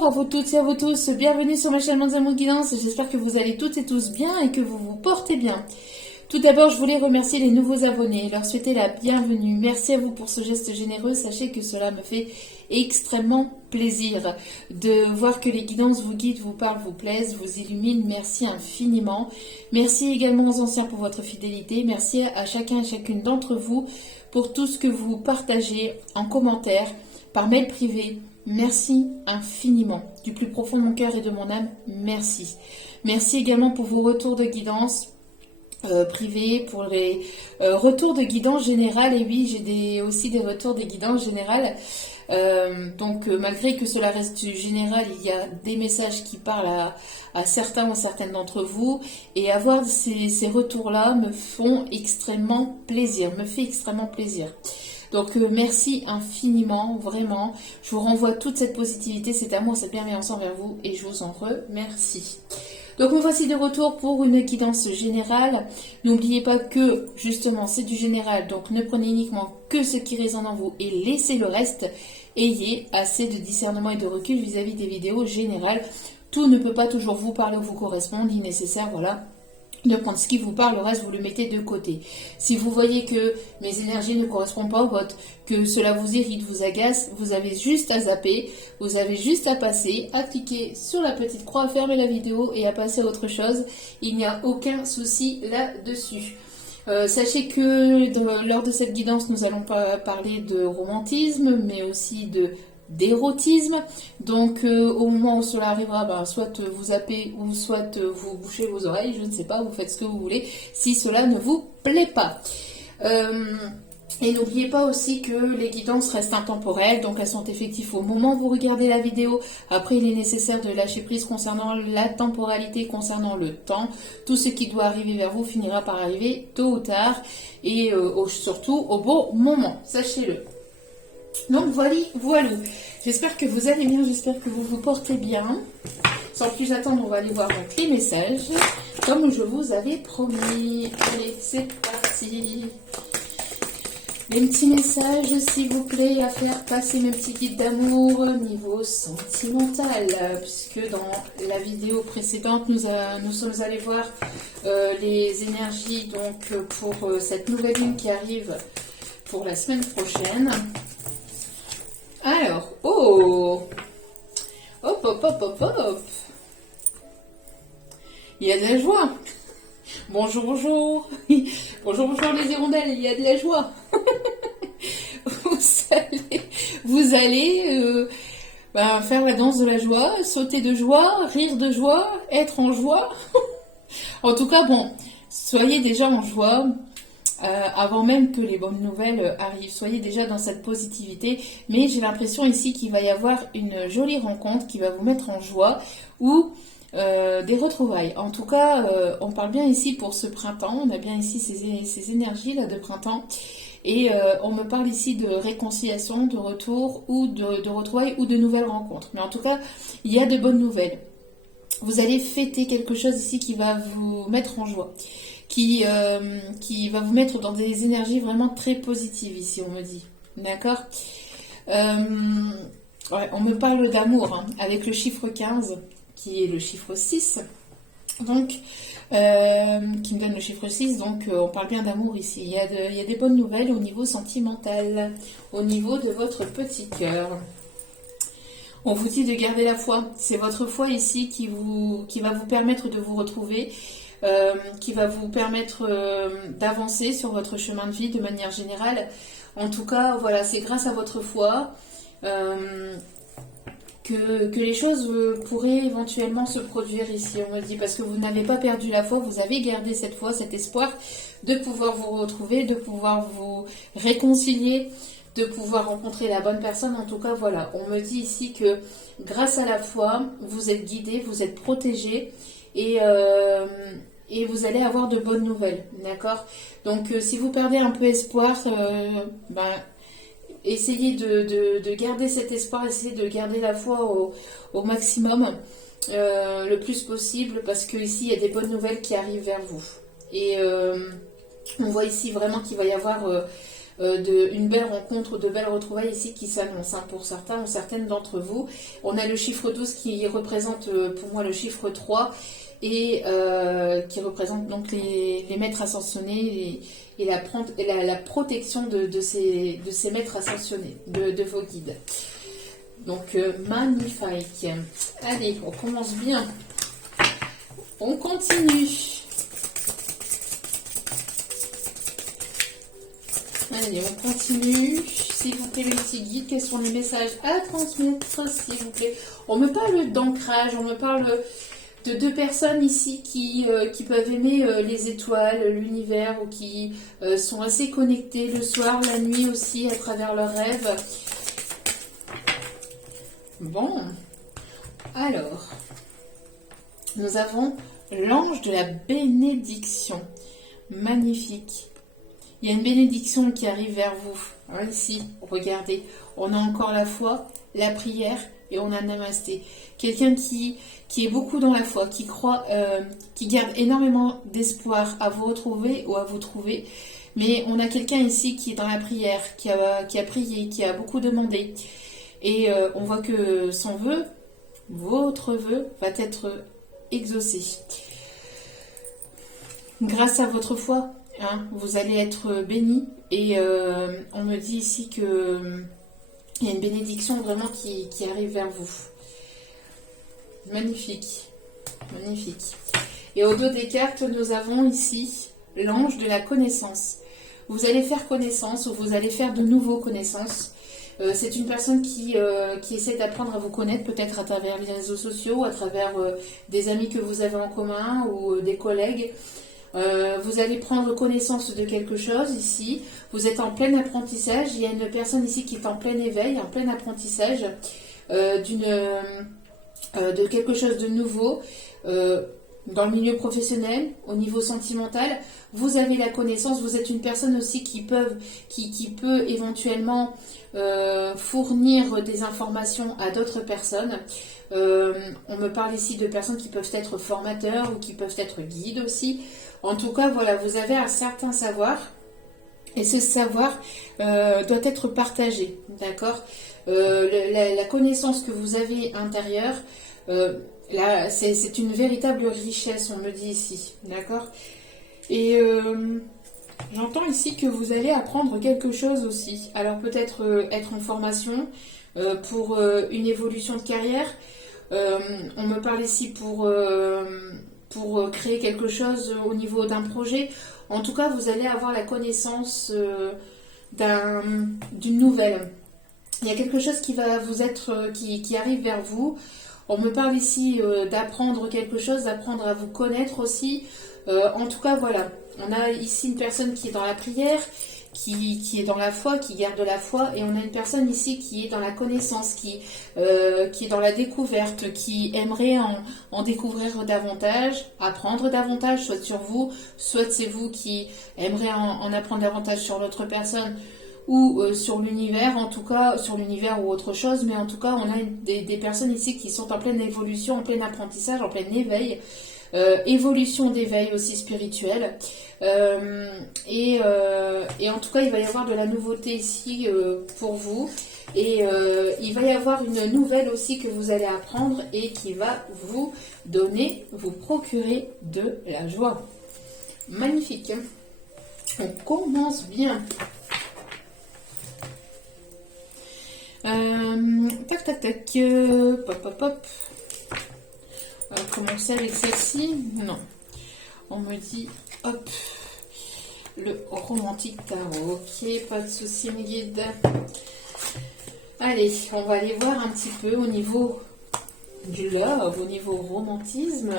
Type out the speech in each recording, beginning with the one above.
Bonjour à vous toutes et à vous tous, bienvenue sur ma chaîne Mondialement Guidance, j'espère que vous allez toutes et tous bien et que vous vous portez bien. Tout d'abord, je voulais remercier les nouveaux abonnés et leur souhaiter la bienvenue. Merci à vous pour ce geste généreux, sachez que cela me fait extrêmement plaisir de voir que les guidances vous guident, vous parlent, vous plaisent, vous illuminent. Merci infiniment. Merci également aux anciens pour votre fidélité. Merci à chacun et chacune d'entre vous pour tout ce que vous partagez en commentaire, par mail privé. Merci infiniment. Du plus profond de mon cœur et de mon âme, merci. Merci également pour vos retours de guidance privés, pour les retours de guidance générale. Et oui, j'ai aussi des retours de guidance générale. Donc malgré que cela reste du général, il y a des messages qui parlent à certains ou certaines d'entre vous. Et avoir ces retours-là me font extrêmement plaisir, me fait extrêmement plaisir. Donc merci infiniment, vraiment. Je vous renvoie toute cette positivité, cet amour, cette bienveillance envers vous et je vous en remercie. Donc me voici de retour pour une guidance générale. N'oubliez pas que justement c'est du général, donc ne prenez uniquement que ce qui résonne en vous et laissez le reste. Ayez assez de discernement et de recul vis-à-vis des vidéos générales. Tout ne peut pas toujours vous parler ou vous correspondre, il est nécessaire, voilà, de prendre ce qui vous parle, le reste vous le mettez de côté. Si vous voyez que mes énergies ne correspondent pas aux vôtres, que cela vous irrite, vous agace, vous avez juste à zapper, vous avez juste à passer, à cliquer sur la petite croix, à fermer la vidéo et à passer à autre chose. Il n'y a aucun souci là-dessus. Sachez que lors de cette guidance, nous allons pas parler de romantisme, mais aussi d'érotisme. Donc au moment où cela arrivera, soit vous zappez ou soit vous bouchez vos oreilles, je ne sais pas, vous faites ce que vous voulez si cela ne vous plaît pas. Et n'oubliez pas aussi que les guidances restent intemporelles, donc elles sont effectives au moment où vous regardez la vidéo. Après, il est nécessaire de lâcher prise concernant la temporalité, concernant le temps. Tout ce qui doit arriver vers vous finira par arriver tôt ou tard et surtout au bon moment, sachez-le. Donc voilà. J'espère que vous allez bien, j'espère que vous vous portez bien. Sans plus attendre, on va aller voir donc les messages, comme je vous avais promis. Allez, c'est parti. Les petits messages, s'il vous plaît, à faire passer mes petits guides d'amour niveau sentimental, puisque dans la vidéo précédente, nous sommes allés voir les énergies donc pour cette nouvelle lune qui arrive pour la semaine prochaine. Alors, hop, il y a de la joie. Bonjour, bonjour. Bonjour les hirondelles, il y a de la joie. Vous allez faire la danse de la joie, sauter de joie, rire de joie, être en joie. En tout cas, bon, soyez déjà en joie. Avant même que les bonnes nouvelles arrivent, soyez déjà dans cette positivité, mais j'ai l'impression ici qu'il va y avoir une jolie rencontre qui va vous mettre en joie ou des retrouvailles. En tout cas, on parle bien ici pour ce printemps, on a bien ici ces énergies là de printemps et on me parle ici de réconciliation, de retour ou de retrouvailles ou de nouvelles rencontres. Mais en tout cas, il y a de bonnes nouvelles. Vous allez fêter quelque chose ici qui va vous mettre en joie. Qui va vous mettre dans des énergies vraiment très positives ici, on me dit. D'accord. On me parle d'amour, hein, avec le chiffre 15, qui est le chiffre 6. Donc, qui me donne le chiffre 6, donc on parle bien d'amour ici. Il y a des bonnes nouvelles au niveau sentimental, au niveau de votre petit cœur. On vous dit de garder la foi. C'est votre foi ici qui va vous permettre de vous retrouver, qui va vous permettre d'avancer sur votre chemin de vie de manière générale. En tout cas, voilà, c'est grâce à votre foi que les choses pourraient éventuellement se produire ici, on me dit, parce que vous n'avez pas perdu la foi, vous avez gardé cette foi, cet espoir de pouvoir vous retrouver, de pouvoir vous réconcilier, de pouvoir rencontrer la bonne personne. En tout cas, voilà, on me dit ici que grâce à la foi, vous êtes guidé, vous êtes protégé et vous allez avoir de bonnes nouvelles, d'accord? Donc, si vous perdez un peu espoir, essayez de garder cet espoir, essayez de garder la foi au maximum, le plus possible, parce que ici, il y a des bonnes nouvelles qui arrivent vers vous. Et on voit ici vraiment qu'il va y avoir une belle rencontre, de belles retrouvailles ici qui s'annoncent hein, pour certains ou certaines d'entre vous. On a le chiffre 12 qui représente pour moi le chiffre 3 et qui représente donc les maîtres ascensionnés et la protection de ces maîtres ascensionnés, de vos guides. Donc magnifique. Allez, on commence bien. On continue. Allez, on continue. S'il vous plaît, mes petits guides, quels sont les messages à transmettre, s'il vous plaît? On me parle d'ancrage, on me parle de deux personnes ici qui peuvent aimer les étoiles, l'univers, ou qui sont assez connectées le soir, la nuit aussi, à travers leurs rêves. Bon, alors, nous avons l'ange de la bénédiction. Magnifique. Il y a une bénédiction qui arrive vers vous. Alors ici, regardez, on a encore la foi, la prière et on a Namasté. Quelqu'un qui est beaucoup dans la foi, qui croit, qui garde énormément d'espoir à vous retrouver ou à vous trouver. Mais on a quelqu'un ici qui est dans la prière, qui a prié, qui a beaucoup demandé. Et on voit que son vœu, votre vœu, va être exaucé. Grâce à votre foi, hein, vous allez être béni. Et on me dit ici que il y a une bénédiction vraiment qui arrive vers vous. Magnifique. Magnifique. Et au dos des cartes, nous avons ici l'ange de la connaissance. Vous allez faire connaissance ou vous allez faire de nouveaux connaissances. C'est une personne qui essaie d'apprendre à vous connaître, peut-être à travers les réseaux sociaux, à travers des amis que vous avez en commun ou des collègues. Vous allez prendre connaissance de quelque chose ici. Vous êtes en plein apprentissage. Il y a une personne ici qui est en plein éveil, en plein apprentissage de quelque chose de nouveau. Dans le milieu professionnel, au niveau sentimental, vous avez la connaissance, vous êtes une personne aussi qui peut éventuellement fournir des informations à d'autres personnes. On me parle ici de personnes qui peuvent être formateurs ou qui peuvent être guides aussi. En tout cas, voilà, vous avez un certain savoir et ce savoir doit être partagé, d'accord? La connaissance que vous avez intérieure, là, c'est une véritable richesse, on me dit ici, d'accord? Et j'entends ici que vous allez apprendre quelque chose aussi. Alors peut-être être en formation pour une évolution de carrière. On me parle ici pour créer quelque chose au niveau d'un projet. En tout cas, vous allez avoir la connaissance d'une nouvelle. Il y a quelque chose qui va vous être, qui arrive vers vous. On me parle ici d'apprendre quelque chose, d'apprendre à vous connaître aussi. En tout cas, voilà. On a ici une personne qui est dans la prière, qui est dans la foi, qui garde la foi. Et on a une personne ici qui est dans la connaissance, qui est dans la découverte, qui aimerait en découvrir davantage, apprendre davantage, soit sur vous, soit c'est vous qui aimerez en apprendre davantage sur l'autre personne, ou sur l'univers, en tout cas, sur l'univers ou autre chose, mais en tout cas, on a des personnes ici qui sont en pleine évolution, en plein apprentissage, en plein éveil, évolution d'éveil aussi spirituel, et en tout cas, il va y avoir de la nouveauté ici pour vous, et il va y avoir une nouvelle aussi que vous allez apprendre et qui va vous procurer de la joie. Magnifique. On commence bien. Tac, tac, tac. Pop, pop, pop. On va commencer avec celle-ci. Non. On me dit, hop, le romantique tarot. Ok, pas de souci, mes guides. Allez, on va aller voir un petit peu au niveau du love, au niveau romantisme.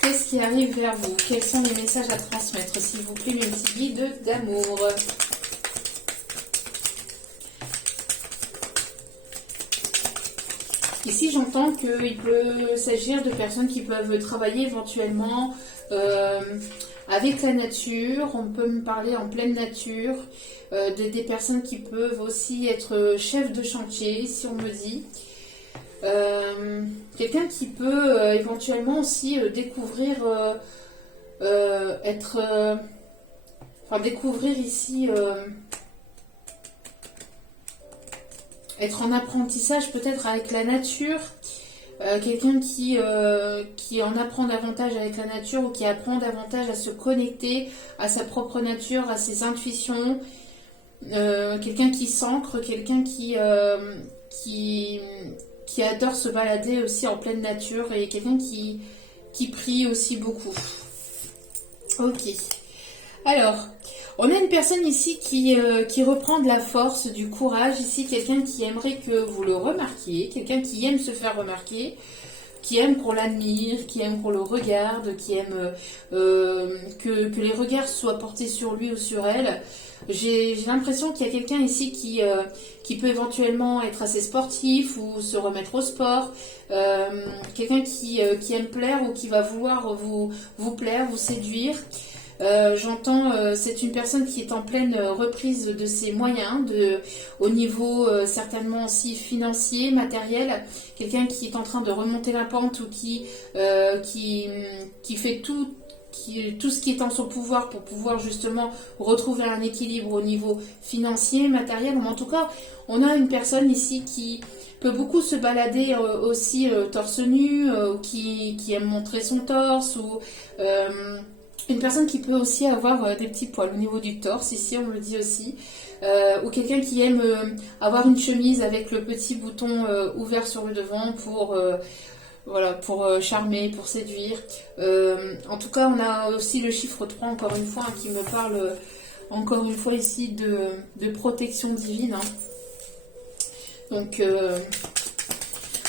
Qu'est-ce qui arrive vers vous? Quels sont les messages à transmettre, s'il vous plaît, mes petits guides d'amour? Ici, j'entends qu'il peut s'agir de personnes qui peuvent travailler éventuellement avec la nature. On peut me parler en pleine nature, des personnes qui peuvent aussi être chefs de chantier, si on me dit. Quelqu'un qui peut éventuellement aussi découvrir, découvrir ici être en apprentissage peut-être avec la nature. Quelqu'un qui en apprend davantage avec la nature ou qui apprend davantage à se connecter à sa propre nature, à ses intuitions. Quelqu'un qui s'ancre, quelqu'un qui adore se balader aussi en pleine nature et quelqu'un qui prie aussi beaucoup. Ok. Alors, on a une personne ici qui reprend de la force, du courage. Ici, quelqu'un qui aimerait que vous le remarquiez, quelqu'un qui aime se faire remarquer, qui aime qu'on l'admire, qui aime qu'on le regarde, qui aime que les regards soient portés sur lui ou sur elle. J'ai l'impression qu'il y a quelqu'un ici qui peut éventuellement être assez sportif ou se remettre au sport. Quelqu'un qui aime plaire ou qui va vouloir vous plaire, vous séduire. J'entends, c'est une personne qui est en pleine reprise de ses moyens, au niveau certainement aussi financier, matériel. Quelqu'un qui est en train de remonter la pente ou qui fait tout ce qui est en son pouvoir pour pouvoir justement retrouver un équilibre au niveau financier, matériel. Mais en tout cas, on a une personne ici qui peut beaucoup se balader aussi torse nu, qui aime montrer son torse ou... une personne qui peut aussi avoir des petits poils au niveau du torse, ici on le dit aussi, ou quelqu'un qui aime avoir une chemise avec le petit bouton ouvert sur le devant pour charmer, pour séduire. En tout cas, on a aussi le chiffre 3, encore une fois, qui me parle encore une fois ici de protection divine. Donc...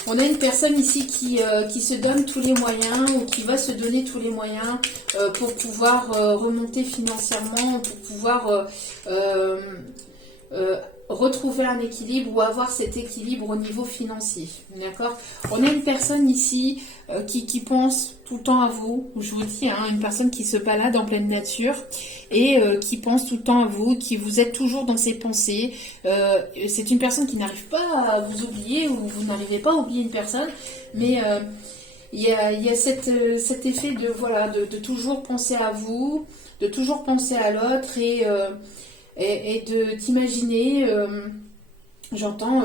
on a une personne ici qui se donne tous les moyens ou qui va se donner tous les moyens pour pouvoir remonter financièrement, pour pouvoir retrouver un équilibre ou avoir cet équilibre au niveau financier. D'accord ? On a une personne ici qui pense tout le temps à vous, je vous dis, hein, une personne qui se balade en pleine nature et qui pense tout le temps à vous, qui vous êtes toujours dans ses pensées. C'est une personne qui n'arrive pas à vous oublier ou vous n'arrivez pas à oublier une personne, mais il y a cet effet de toujours penser à vous, de toujours penser à l'autre et d'imaginer, j'entends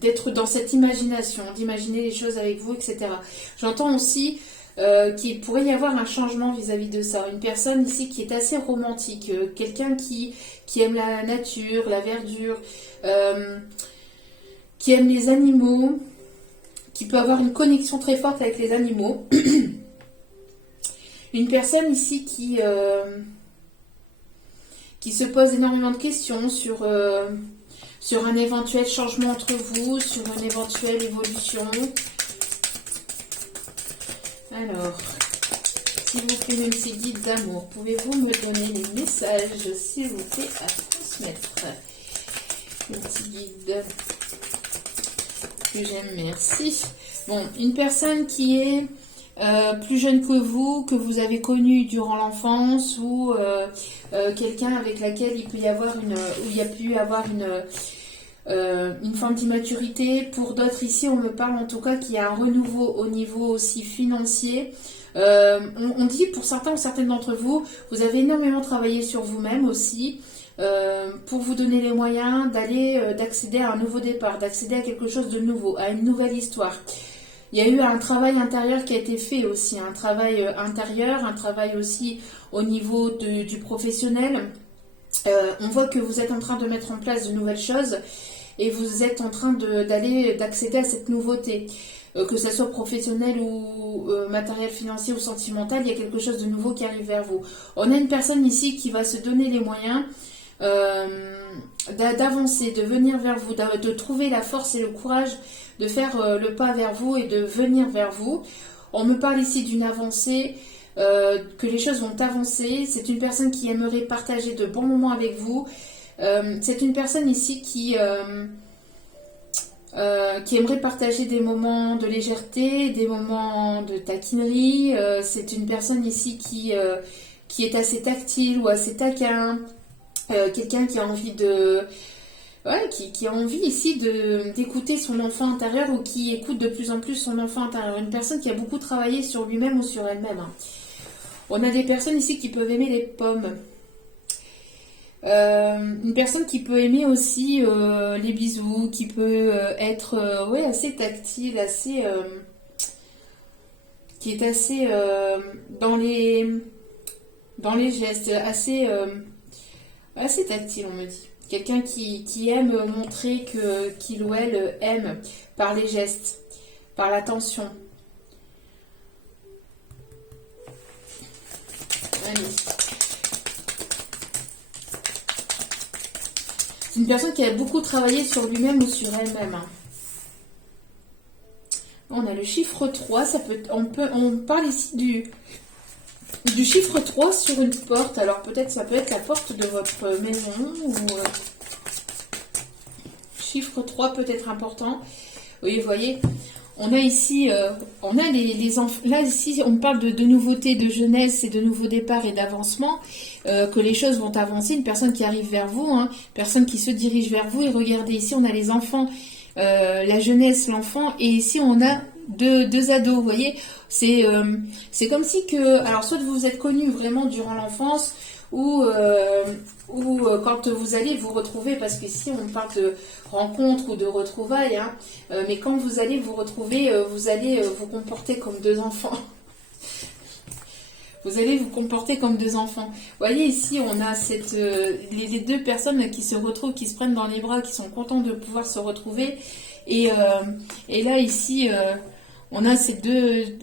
d'être dans cette imagination, d'imaginer les choses avec vous, etc. J'entends aussi qu'il pourrait y avoir un changement vis-à-vis de ça. Une personne ici qui est assez romantique, quelqu'un qui aime la nature, la verdure, qui aime les animaux, qui peut avoir une connexion très forte avec les animaux. Une personne ici qui se pose énormément de questions sur un éventuel changement entre vous, sur une éventuelle évolution. Alors, s'il vous plaît, même ces guides d'amour, pouvez-vous me donner les messages, s'il vous plaît, à transmettre? Les petits guides que j'aime, merci. Bon, une personne qui est plus jeune que vous avez connu durant l'enfance ou quelqu'un avec laquelle il peut y avoir où il y a pu y avoir une forme d'immaturité. Pour d'autres ici, on me parle en tout cas qu'il y a un renouveau au niveau aussi financier. On dit pour certains ou certaines d'entre vous, vous avez énormément travaillé sur vous-même aussi pour vous donner les moyens d'accéder à un nouveau départ, d'accéder à quelque chose de nouveau, à une nouvelle histoire. Il y a eu un travail intérieur qui a été fait aussi, un travail intérieur, un travail aussi au niveau du professionnel. On voit que vous êtes en train de mettre en place de nouvelles choses et vous êtes en train d'accéder à cette nouveauté. Que ce soit professionnel ou matériel financier ou sentimental, il y a quelque chose de nouveau qui arrive vers vous. On a une personne ici qui va se donner les moyens d'avancer, de venir vers vous, de trouver la force et le courage de faire le pas vers vous et de venir vers vous. On me parle ici d'une avancée, que les choses vont avancer. C'est une personne qui aimerait partager de bons moments avec vous. C'est une personne ici qui aimerait partager des moments de légèreté, des moments de taquinerie. C'est une personne ici qui est assez tactile ou assez taquin. Quelqu'un qui a envie qui a envie ici d'écouter son enfant intérieur ou qui écoute de plus en plus son enfant intérieur. Une personne qui a beaucoup travaillé sur lui-même ou sur elle-même. On a des personnes ici qui peuvent aimer les pommes. Une personne qui peut aimer aussi les bisous, qui peut être ouais, assez tactile, qui est assez dans les gestes, assez tactile, on me dit. Quelqu'un qui aime montrer qu'il ou elle aime par les gestes, par l'attention. Allez. C'est une personne qui a beaucoup travaillé sur lui-même ou sur elle-même. On a le chiffre 3, on parle ici du chiffre 3 sur une porte. Alors peut-être ça peut être la porte de votre maison ou chiffre 3 peut être important. Oui, vous voyez, on a ici, on a les enfants. Là ici, on parle de nouveautés, de jeunesse et de nouveaux départs et d'avancement, que les choses vont avancer. Une personne qui arrive vers vous, hein, personne qui se dirige vers vous. Et regardez ici, on a les enfants, la jeunesse, l'enfant, et ici on a deux ados. Vous voyez, c'est comme si que, alors soit vous vous êtes connus vraiment durant l'enfance ou quand vous allez vous retrouver, parce qu'ici on parle de rencontres ou de retrouvailles, hein, mais quand vous allez vous retrouver, vous allez vous comporter comme deux enfants. Vous allez vous comporter comme deux enfants. Vous voyez ici, on a les deux personnes qui se retrouvent, qui se prennent dans les bras, qui sont contents de pouvoir se retrouver. Et là ici, on a ces deux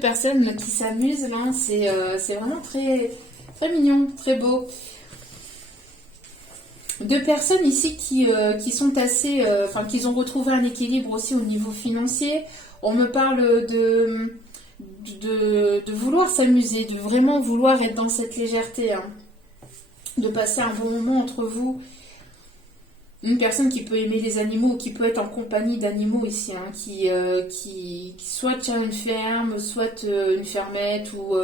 personnes là, qui s'amusent. Là, c'est vraiment très très mignon, très beau. Deux personnes ici qui sont assez, qui ont retrouvé un équilibre aussi au niveau financier. On me parle de vouloir s'amuser, de vraiment vouloir être dans cette légèreté, hein, de passer un bon moment entre vous. Une personne qui peut aimer les animaux, qui peut être en compagnie d'animaux ici, hein, qui soit tient une ferme, soit une fermette, ou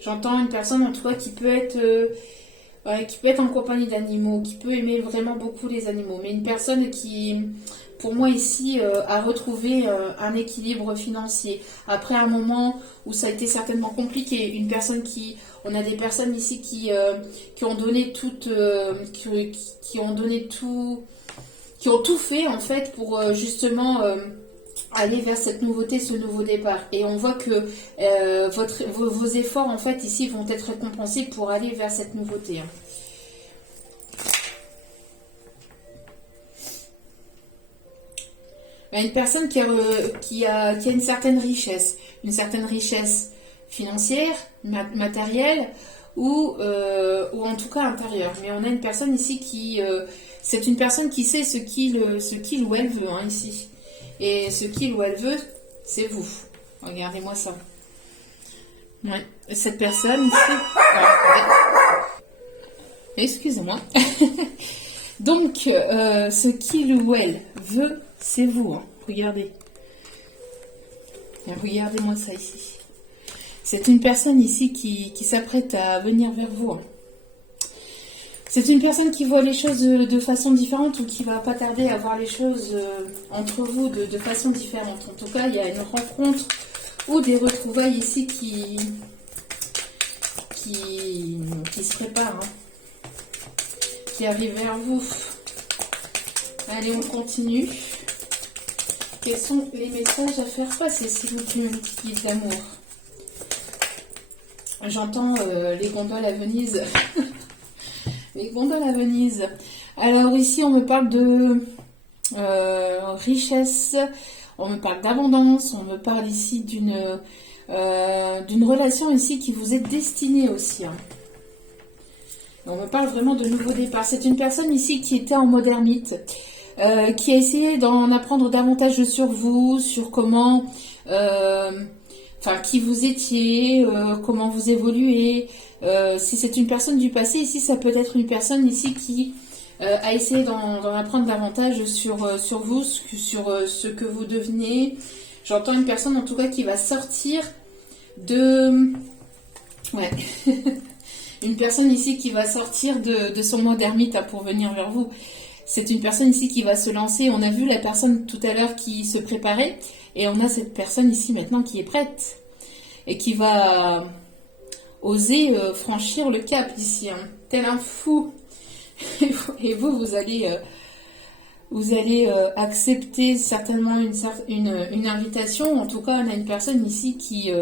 j'entends une personne en tout cas qui peut être en compagnie d'animaux, qui peut aimer vraiment beaucoup les animaux, mais une personne qui, pour moi ici, a retrouvé un équilibre financier. Après un moment où ça a été certainement compliqué, on a des personnes ici qui ont donné qui ont tout fait en fait pour justement aller vers cette nouveauté, ce nouveau départ. Et on voit que vos efforts en fait ici vont être récompensés pour aller vers cette nouveauté, hein. Une personne qui a une certaine richesse financière, matérielle ou en tout cas intérieure. Mais on a une personne ici c'est une personne qui sait ce qu'il ou elle veut, hein, ici. Et ce qu'il ou elle veut, c'est vous. Regardez-moi ça. Ouais. Cette personne ici. Excusez-moi. Donc, ce qu'il ou elle veut, c'est vous, hein. Regardez. Regardez-moi ça ici. C'est une personne ici qui s'apprête à venir vers vous, hein. C'est une personne qui voit les choses de façon différente ou qui va pas tarder à voir les choses entre vous de façon différente. En tout cas, il y a une rencontre ou des retrouvailles ici qui se préparent, hein, qui arrivent vers vous. Allez, on continue. Quels sont les messages à faire passer, s'il vous plaît, mon petit guide d'amour? J'entends les gondoles à Venise. Les gondoles à Venise. Alors ici, on me parle de richesse, on me parle d'abondance, on me parle ici d'une relation ici qui vous est destinée aussi, hein. On me parle vraiment de nouveau départ. C'est une personne ici qui était en mode ermite, qui a essayé d'en apprendre davantage sur vous, sur comment, qui vous étiez, comment vous évoluez. Si c'est une personne du passé, ici, ça peut être une personne ici qui a essayé d'en apprendre davantage sur vous, sur ce que vous devenez. J'entends une personne, en tout cas, qui va sortir de... Ouais. Une personne ici qui va sortir de son mode ermite, hein, pour venir vers vous. C'est une personne ici qui va se lancer. On a vu la personne tout à l'heure qui se préparait. Et on a cette personne ici maintenant qui est prête. Et qui va... oser franchir le cap ici, hein, tel un fou. Et vous allez accepter certainement une invitation. En tout cas, on a une personne ici qui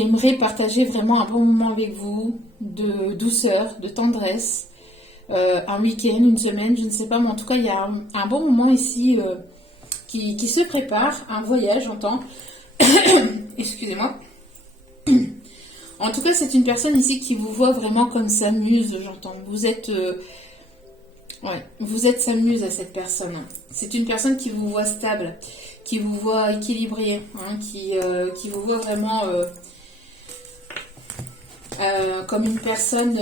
aimerait partager vraiment un bon moment avec vous, de douceur, de tendresse, un week-end, une semaine, je ne sais pas, mais en tout cas, il y a un bon moment ici qui se prépare, un voyage, j'entends. Excusez-moi. En tout cas, c'est une personne ici qui vous voit vraiment comme sa muse, j'entends. Vous êtes sa muse à cette personne. C'est une personne qui vous voit stable, qui vous voit équilibré, hein, qui vous voit vraiment comme une personne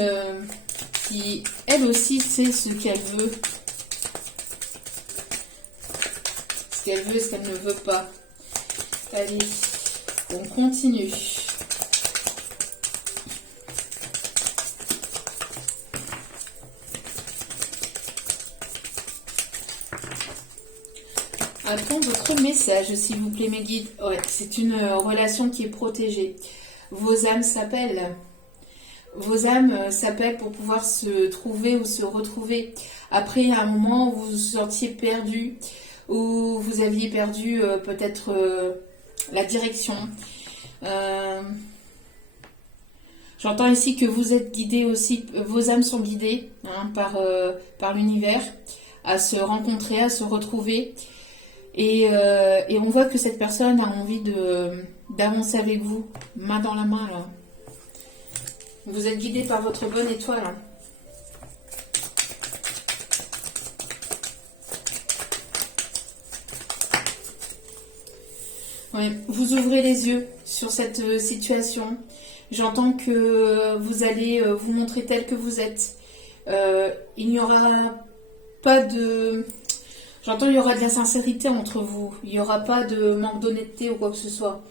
qui, elle aussi, sait ce qu'elle veut. Ce qu'elle veut et ce qu'elle ne veut pas. Allez, on continue. Attends votre message, s'il vous plaît, mes guides. Ouais, c'est une relation qui est protégée. Vos âmes s'appellent. Vos âmes s'appellent pour pouvoir se trouver ou se retrouver. Après un moment où vous vous sentiez perdu, où vous aviez perdu peut-être la direction. J'entends ici que vous êtes guidés aussi, vos âmes sont guidées, hein, par l'univers, à se rencontrer, à se retrouver. Et on voit que cette personne a envie d'avancer avec vous, main dans la main, là. Vous êtes guidé par votre bonne étoile. Hein. Ouais, vous ouvrez les yeux sur cette situation. J'entends que vous allez vous montrer tel que vous êtes. Il n'y aura pas de... J'entends il y aura de la sincérité entre vous. Il n'y aura pas de manque d'honnêteté ou quoi que ce soit.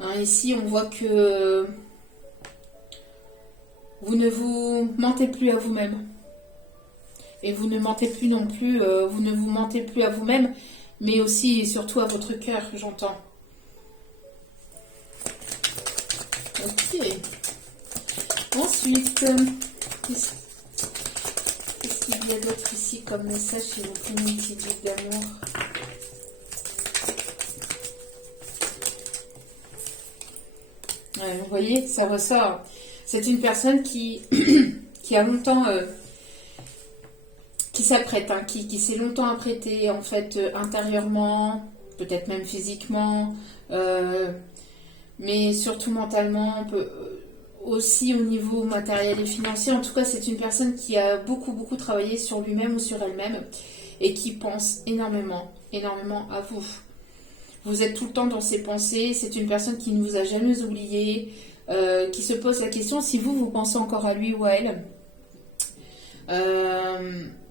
Hein, ici, on voit que vous ne vous mentez plus à vous-même. Et vous ne mentez plus non plus, vous ne vous mentez plus à vous-même, mais aussi et surtout à votre cœur, j'entends. Ok. Ensuite, qu'est-ce qu'il y a d'autre ici comme message s'il vous plaît, une petite vie d'amour? Ouais, vous voyez, ça ressort. C'est une personne qui a longtemps... qui s'apprête, hein, qui s'est longtemps apprêté, en fait, intérieurement, peut-être même physiquement, mais surtout mentalement, aussi au niveau matériel et financier. En tout cas, c'est une personne qui a beaucoup travaillé sur lui-même ou sur elle-même et qui pense énormément à vous. Vous êtes tout le temps dans ses pensées. C'est une personne qui ne vous a jamais oublié, qui se pose la question si vous pensez encore à lui ou à elle.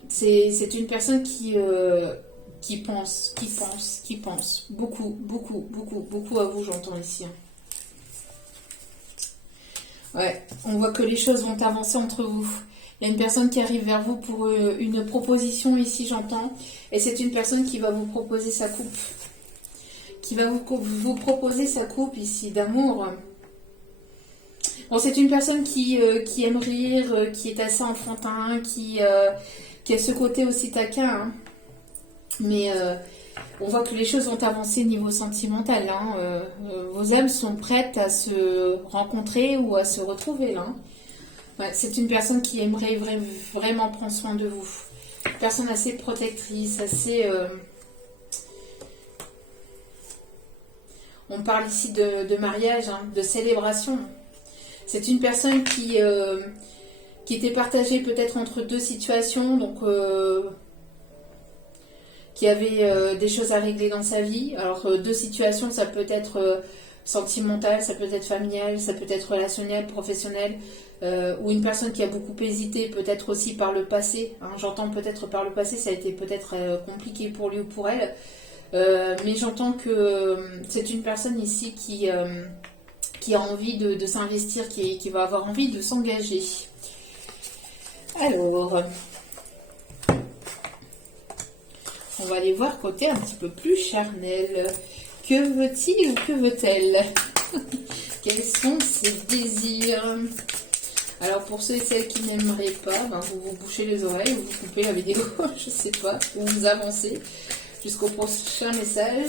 C'est une personne qui pense beaucoup à vous, j'entends ici. Ouais, on voit que les choses vont avancer entre vous. Il y a une personne qui arrive vers vous pour une proposition ici, j'entends. Et c'est une personne qui va vous proposer sa coupe. Qui va vous proposer sa coupe ici d'amour. Bon, c'est une personne qui aime rire, qui est assez enfantin, qui a ce côté aussi taquin. Hein. Mais on voit que les choses vont avancer niveau sentimental. Hein. Vos âmes sont prêtes à se rencontrer ou à se retrouver. Là. Ouais, c'est une personne qui aimerait vraiment prendre soin de vous. Une personne assez protectrice, assez... On parle ici de mariage, hein, de célébration. C'est une personne qui était partagée peut-être entre deux situations, donc qui avait des choses à régler dans sa vie. Alors deux situations, ça peut être sentimental, ça peut être familial, ça peut être relationnel, professionnel, ou une personne qui a beaucoup hésité, peut-être aussi par le passé. Hein, j'entends peut-être par le passé, ça a été peut-être compliqué pour lui ou pour elle, mais j'entends que c'est une personne ici qui a envie de s'investir, qui va avoir envie de s'engager. Alors, on va aller voir côté un petit peu plus charnel. Que veut-il ou que veut-elle? Quels sont ses désirs? Alors pour ceux et celles qui n'aimeraient pas, ben, vous vous bouchez les oreilles, ou vous coupez la vidéo, je sais pas, ou vous avancez jusqu'au prochain message.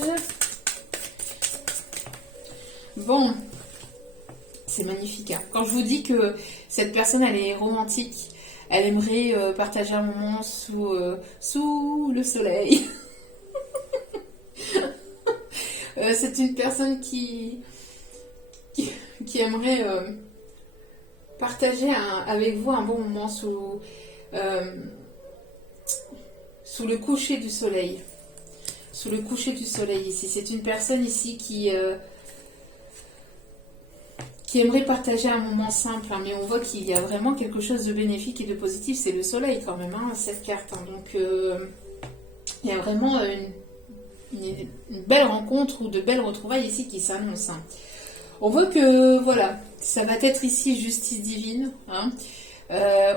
Bon, c'est magnifique. Hein. Quand je vous dis que cette personne, elle est romantique, elle aimerait partager un moment sous le soleil. C'est une personne qui aimerait partager avec vous un bon moment sous le coucher du soleil. Sous le coucher du soleil ici. C'est une personne ici qui aimerait partager un moment simple, hein, mais on voit qu'il y a vraiment quelque chose de bénéfique et de positif. C'est le soleil quand même, hein, cette carte. Hein. Donc il y a vraiment une belle rencontre ou de belles retrouvailles ici qui s'annoncent. Hein. On voit que, voilà, ça va être ici justice divine. Hein.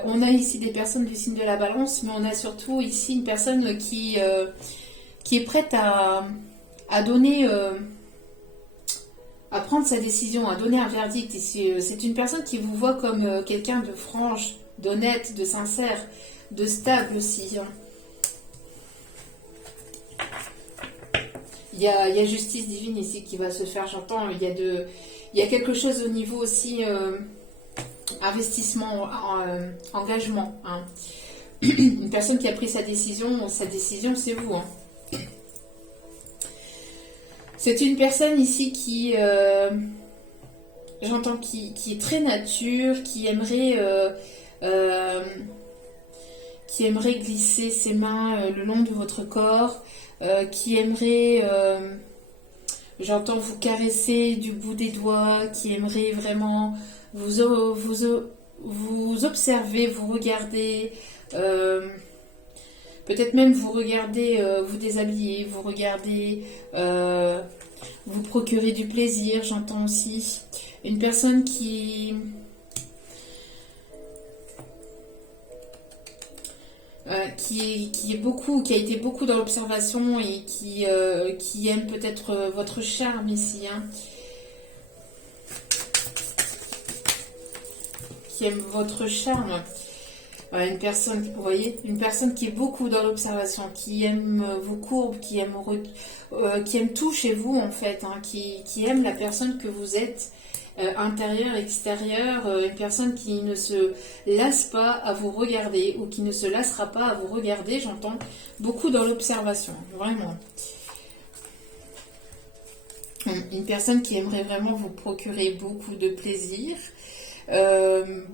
On a ici des personnes du signe de la balance, mais on a surtout ici une personne qui est prête à donner, à prendre sa décision, à donner un verdict ici. C'est une personne qui vous voit comme quelqu'un de franche, d'honnête, de sincère, de stable aussi. Hein. Il y a justice divine ici qui va se faire, j'entends. Il y a quelque chose au niveau aussi investissement, engagement. Hein. Une personne qui a pris sa décision c'est vous. Hein. C'est une personne ici qui, j'entends, qui est très nature, qui aimerait glisser ses mains le long de votre corps, qui aimerait, j'entends, vous caresser du bout des doigts, qui aimerait vraiment vous observer, vous regarder, peut-être même vous regarder, vous déshabiller, vous regarder, vous procurer du plaisir, j'entends aussi. Une personne qui a été beaucoup dans l'observation et qui aime peut-être votre charme ici. Hein. Qui aime votre charme. Une personne, vous voyez, une personne qui est beaucoup dans l'observation, qui aime vos courbes, qui aime tout chez vous en fait, hein, qui aime la personne que vous êtes, intérieur, extérieur, une personne qui ne se lasse pas à vous regarder ou qui ne se lassera pas à vous regarder, j'entends beaucoup dans l'observation, vraiment. Une personne qui aimerait vraiment vous procurer beaucoup de plaisir,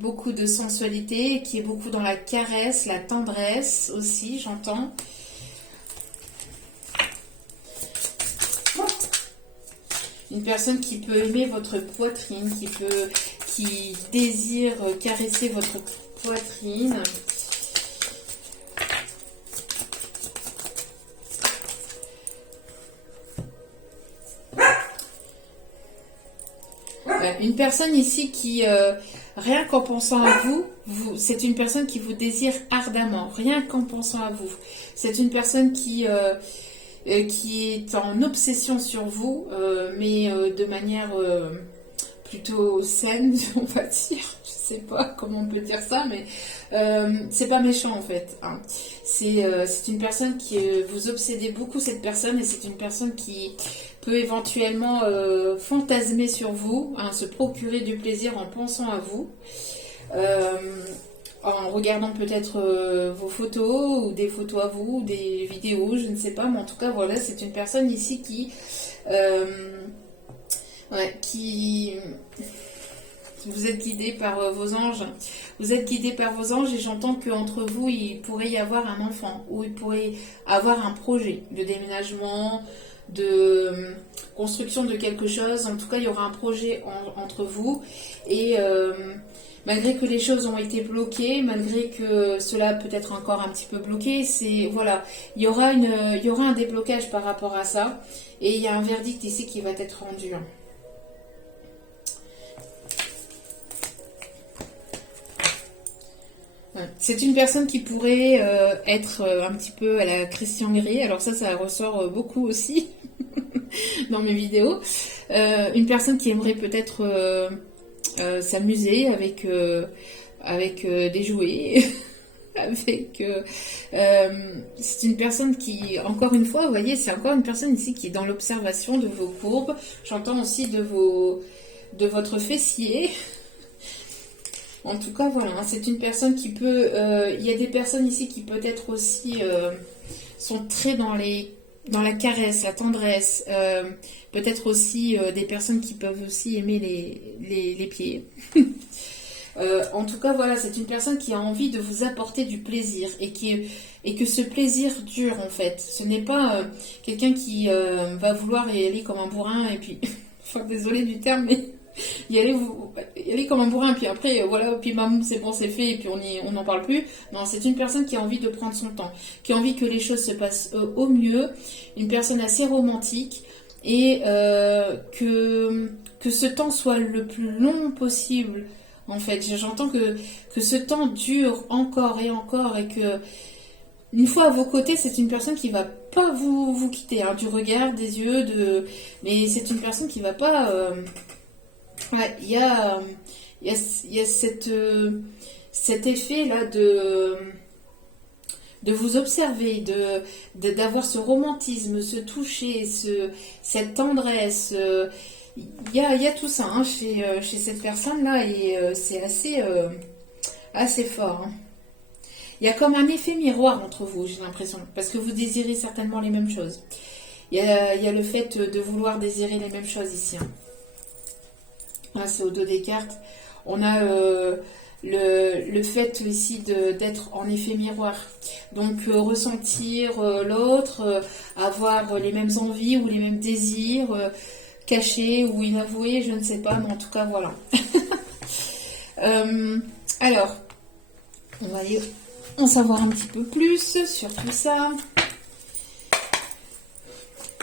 beaucoup de sensualité, qui est beaucoup dans la caresse, la tendresse aussi, j'entends. Une personne qui peut aimer votre poitrine, qui désire caresser votre poitrine. Une personne ici qui, rien qu'en pensant à vous, c'est une personne qui vous désire ardemment, rien qu'en pensant à vous. C'est une personne qui est en obsession sur vous, mais de manière plutôt saine, on va dire. Je sais pas comment on peut dire ça, mais c'est pas méchant en fait. Hein. C'est une personne qui vous obsédez beaucoup cette personne, et c'est une personne qui peut éventuellement fantasmer sur vous, hein, se procurer du plaisir en pensant à vous. En regardant peut-être vos photos ou des photos à vous, ou des vidéos, je ne sais pas, mais en tout cas voilà, c'est une personne ici qui vous êtes guidé par vos anges. Vous êtes guidé par vos anges, et j'entends qu'entre vous il pourrait y avoir un enfant, ou il pourrait avoir un projet de déménagement, de construction de quelque chose. En tout cas il y aura un projet entre vous, et malgré que les choses ont été bloquées, malgré que cela peut être encore un petit peu bloqué, voilà, il y aura un déblocage par rapport à ça, et il y a un verdict ici qui va être rendu. C'est une personne qui pourrait être un petit peu à la Christian Grey. Alors ça ressort beaucoup aussi. dans mes vidéos. Une personne qui aimerait peut-être s'amuser avec des jouets. C'est une personne qui, encore une fois, vous voyez, c'est encore une personne ici qui est dans l'observation de vos courbes. J'entends aussi de votre fessier. En tout cas, voilà, hein, c'est une personne qui peut... Il y a des personnes ici qui peut-être aussi sont très dans la caresse, la tendresse. Peut-être aussi des personnes qui peuvent aussi aimer les pieds. En tout cas, voilà, c'est une personne qui a envie de vous apporter du plaisir et que ce plaisir dure, en fait. Ce n'est pas quelqu'un qui va vouloir y aller comme un bourrin et puis... Enfin, désolé du terme, mais... y aller comme un bourrin, puis après, voilà, puis maman, c'est bon, c'est fait, et puis on n'en parle plus. Non, c'est une personne qui a envie de prendre son temps, qui a envie que les choses se passent au mieux, une personne assez romantique, et que ce temps soit le plus long possible, en fait. J'entends que ce temps dure encore et encore, et que, une fois à vos côtés, c'est une personne qui va pas vous quitter, hein, du regard, des yeux, mais c'est une personne qui va pas... Ouais, il y a cet effet-là de vous observer, d'avoir ce romantisme, ce toucher, cette tendresse. Il y a tout ça, hein, chez cette personne-là, et c'est assez fort. Hein. Il y a comme un effet miroir entre vous, j'ai l'impression, parce que vous désirez certainement les mêmes choses. Il y a le fait de vouloir désirer les mêmes choses ici. Hein. Là, c'est au dos des cartes. On a le fait ici d'être en effet miroir. Donc, ressentir l'autre, avoir les mêmes envies ou les mêmes désirs, cachés ou inavoués, je ne sais pas, mais en tout cas, voilà. Alors, on va en savoir un petit peu plus sur tout ça.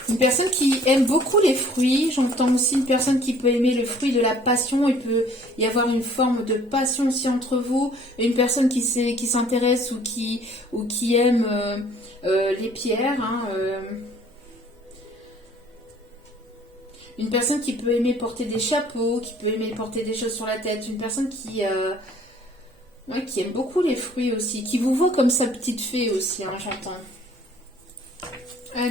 Une personne qui aime beaucoup les fruits. J'entends aussi une personne qui peut aimer le fruit de la passion. Il peut y avoir une forme de passion aussi entre vous. Une personne qui s'intéresse ou qui aime les pierres. Hein, une personne qui peut aimer porter des chapeaux, qui peut aimer porter des choses sur la tête. Une personne qui aime beaucoup les fruits aussi. Qui vous voit comme sa petite fée aussi, hein, j'entends. Allez.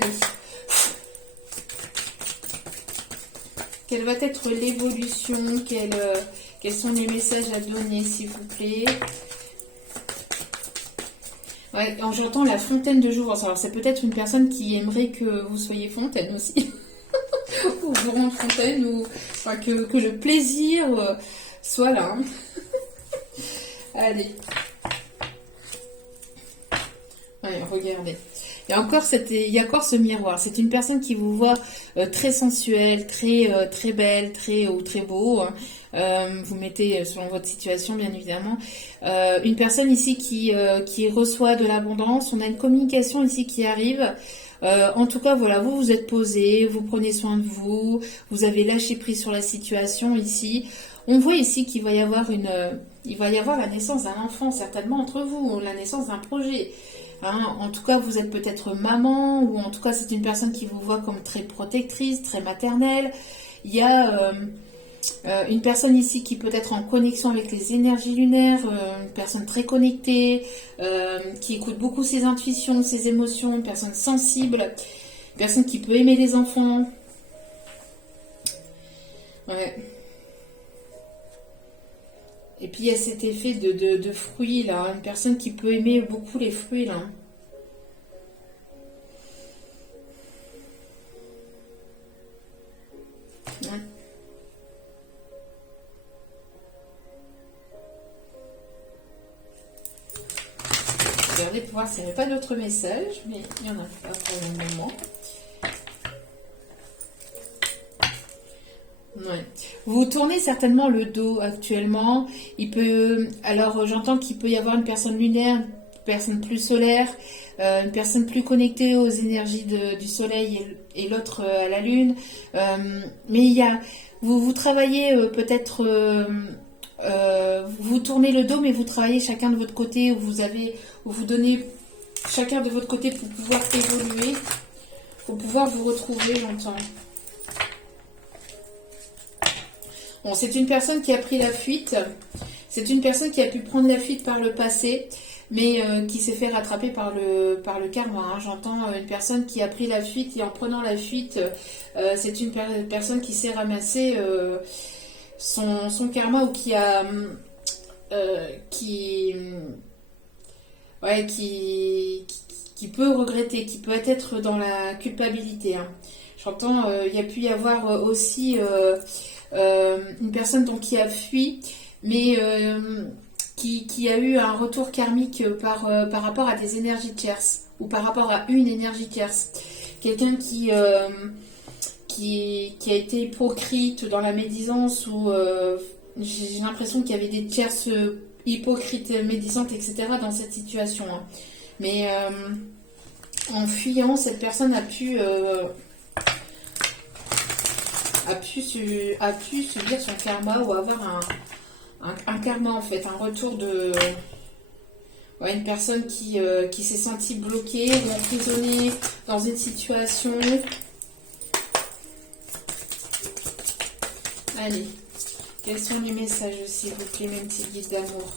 Quelle va être l'évolution? Quels sont les messages à donner, s'il vous plaît? Ouais, j'entends la fontaine de jouvence. Alors, c'est peut-être une personne qui aimerait que vous soyez fontaine aussi. Ou grande fontaine, ou enfin, que le plaisir soit là. Hein. Allez. Ouais, regardez. Il y a encore ce miroir. C'est une personne qui vous voit très sensuelle, très belle, ou très beau. Hein. Vous mettez selon votre situation, bien évidemment. Une personne ici qui reçoit de l'abondance. On a une communication ici qui arrive. En tout cas, voilà, vous êtes posé, vous prenez soin de vous, vous avez lâché prise sur la situation ici. On voit ici qu'il va y avoir la naissance d'un enfant, certainement entre vous, la naissance d'un projet. Hein, en tout cas, vous êtes peut-être maman, ou en tout cas, c'est une personne qui vous voit comme très protectrice, très maternelle. Il y a une personne ici qui peut être en connexion avec les énergies lunaires, une personne très connectée, qui écoute beaucoup ses intuitions, ses émotions, une personne sensible, une personne qui peut aimer les enfants. Ouais. Et puis il y a cet effet de fruits là, une personne qui peut aimer beaucoup les fruits là. Ouais. Regardez pour voir s'il n'y avait pas d'autres messages, mais il n'y en a pas pour le moment. Ouais. Vous tournez certainement le dos actuellement. Alors j'entends qu'il peut y avoir une personne lunaire, une personne plus solaire, une personne plus connectée aux énergies du soleil et l'autre à la lune. Mais vous travaillez peut-être, vous tournez le dos, mais vous travaillez chacun de votre côté, où vous donnez chacun de votre côté pour pouvoir évoluer, pour pouvoir vous retrouver, j'entends. Bon, c'est une personne qui a pris la fuite. C'est une personne qui a pu prendre la fuite par le passé, mais qui s'est fait rattraper par le karma. Hein. J'entends une personne qui a pris la fuite et en prenant la fuite, c'est une personne qui s'est ramassé son karma ou qui peut regretter, qui peut être dans la culpabilité. Hein. J'entends, il y a pu y avoir aussi une personne donc, qui a fui, mais qui a eu un retour karmique par rapport à des énergies tierces ou par rapport à une énergie tierce. Quelqu'un qui a été hypocrite dans la médisance ou j'ai l'impression qu'il y avait des tierces hypocrites, médisantes, etc. dans cette situation. Hein. Mais en fuyant, cette personne a pu subir son karma ou avoir un karma en fait, un retour de une personne qui s'est sentie bloquée ou emprisonnée dans une situation. Allez, quels sont les messages s'il vous plaît, mes petits guides d'amour?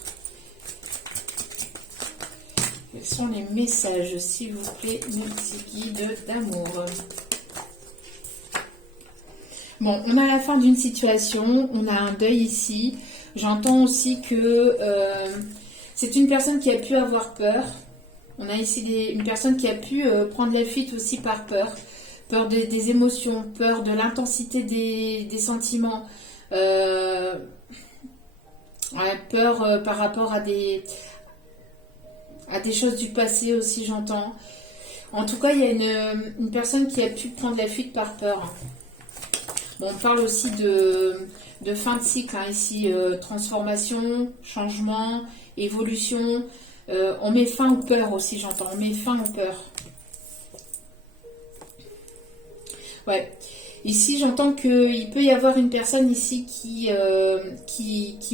Quels sont les messages s'il vous plaît, mes petits guides d'amour? Bon, on a la fin d'une situation, on a un deuil ici. J'entends aussi que c'est une personne qui a pu avoir peur. On a ici une personne qui a pu prendre la fuite aussi par peur. Peur des émotions, peur de l'intensité des sentiments. Peur par rapport à des choses du passé aussi, j'entends. En tout cas, il y a une personne qui a pu prendre la fuite par peur. Bon, on parle aussi de fin de cycle, hein, ici, transformation, changement, évolution. On met fin aux peurs aussi, j'entends. On met fin aux peurs. Ouais. Ici, j'entends qu'il peut y avoir une personne ici qui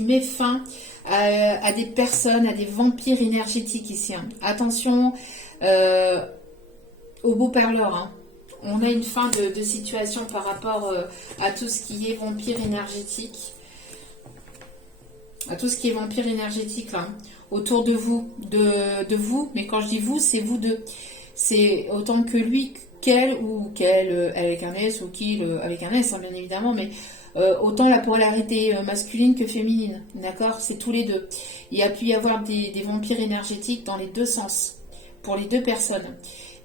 met fin à des personnes, à des vampires énergétiques ici. Hein. Attention aux beaux parleurs. Hein. On a une fin de situation par rapport à tout ce qui est vampire énergétique. À tout ce qui est vampire énergétique là. Autour de vous. De vous. Mais quand je dis vous, c'est vous deux. C'est autant que lui, qu'elle ou qu'elle avec un S ou qu'il avec un S, hein, bien évidemment. Mais autant la polarité masculine que féminine. D'accord? C'est tous les deux. Il y a pu y avoir des vampires énergétiques dans les deux sens. Pour les deux personnes.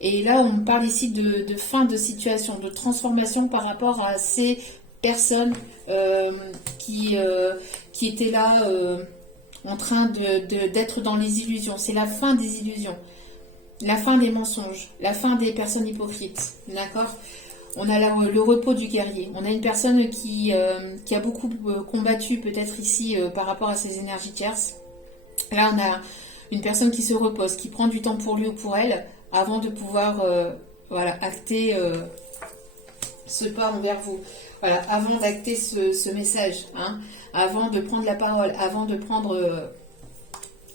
Et là, on parle ici de fin de situation, de transformation par rapport à ces personnes qui étaient là en train d'être dans les illusions. C'est la fin des illusions, la fin des mensonges, la fin des personnes hypocrites. D'accord? On a là le repos du guerrier. On a une personne qui a beaucoup combattu peut-être ici par rapport à ses énergies tierces. Là, on a une personne qui se repose, qui prend du temps pour lui ou pour elle, avant de pouvoir acter ce pas envers vous. Voilà, avant d'acter ce message, hein, avant de prendre la parole, avant de prendre,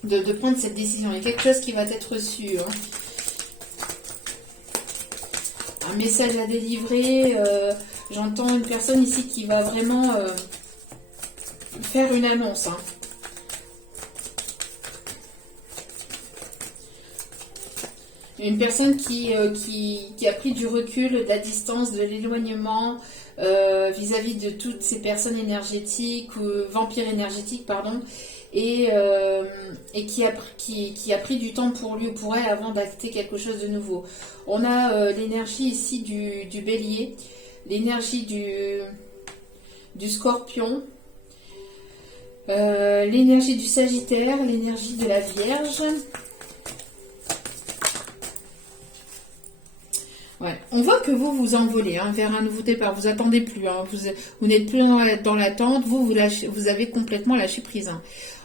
de prendre cette décision. Il y a quelque chose qui va être reçu. Hein. Un message à délivrer. J'entends une personne ici qui va vraiment faire une annonce. Hein. Une personne qui a pris du recul, de la distance, de l'éloignement vis-à-vis de toutes ces personnes énergétiques, ou vampires énergétiques, pardon, et qui a pris du temps pour lui ou pour elle avant d'acter quelque chose de nouveau. On a l'énergie ici du bélier, l'énergie du scorpion, l'énergie du sagittaire, l'énergie de la vierge. Ouais. On voit que vous envolez hein, vers un nouveau départ. Vous attendez plus. Hein. Vous n'êtes plus dans l'attente. Vous avez complètement lâché prise. Hein.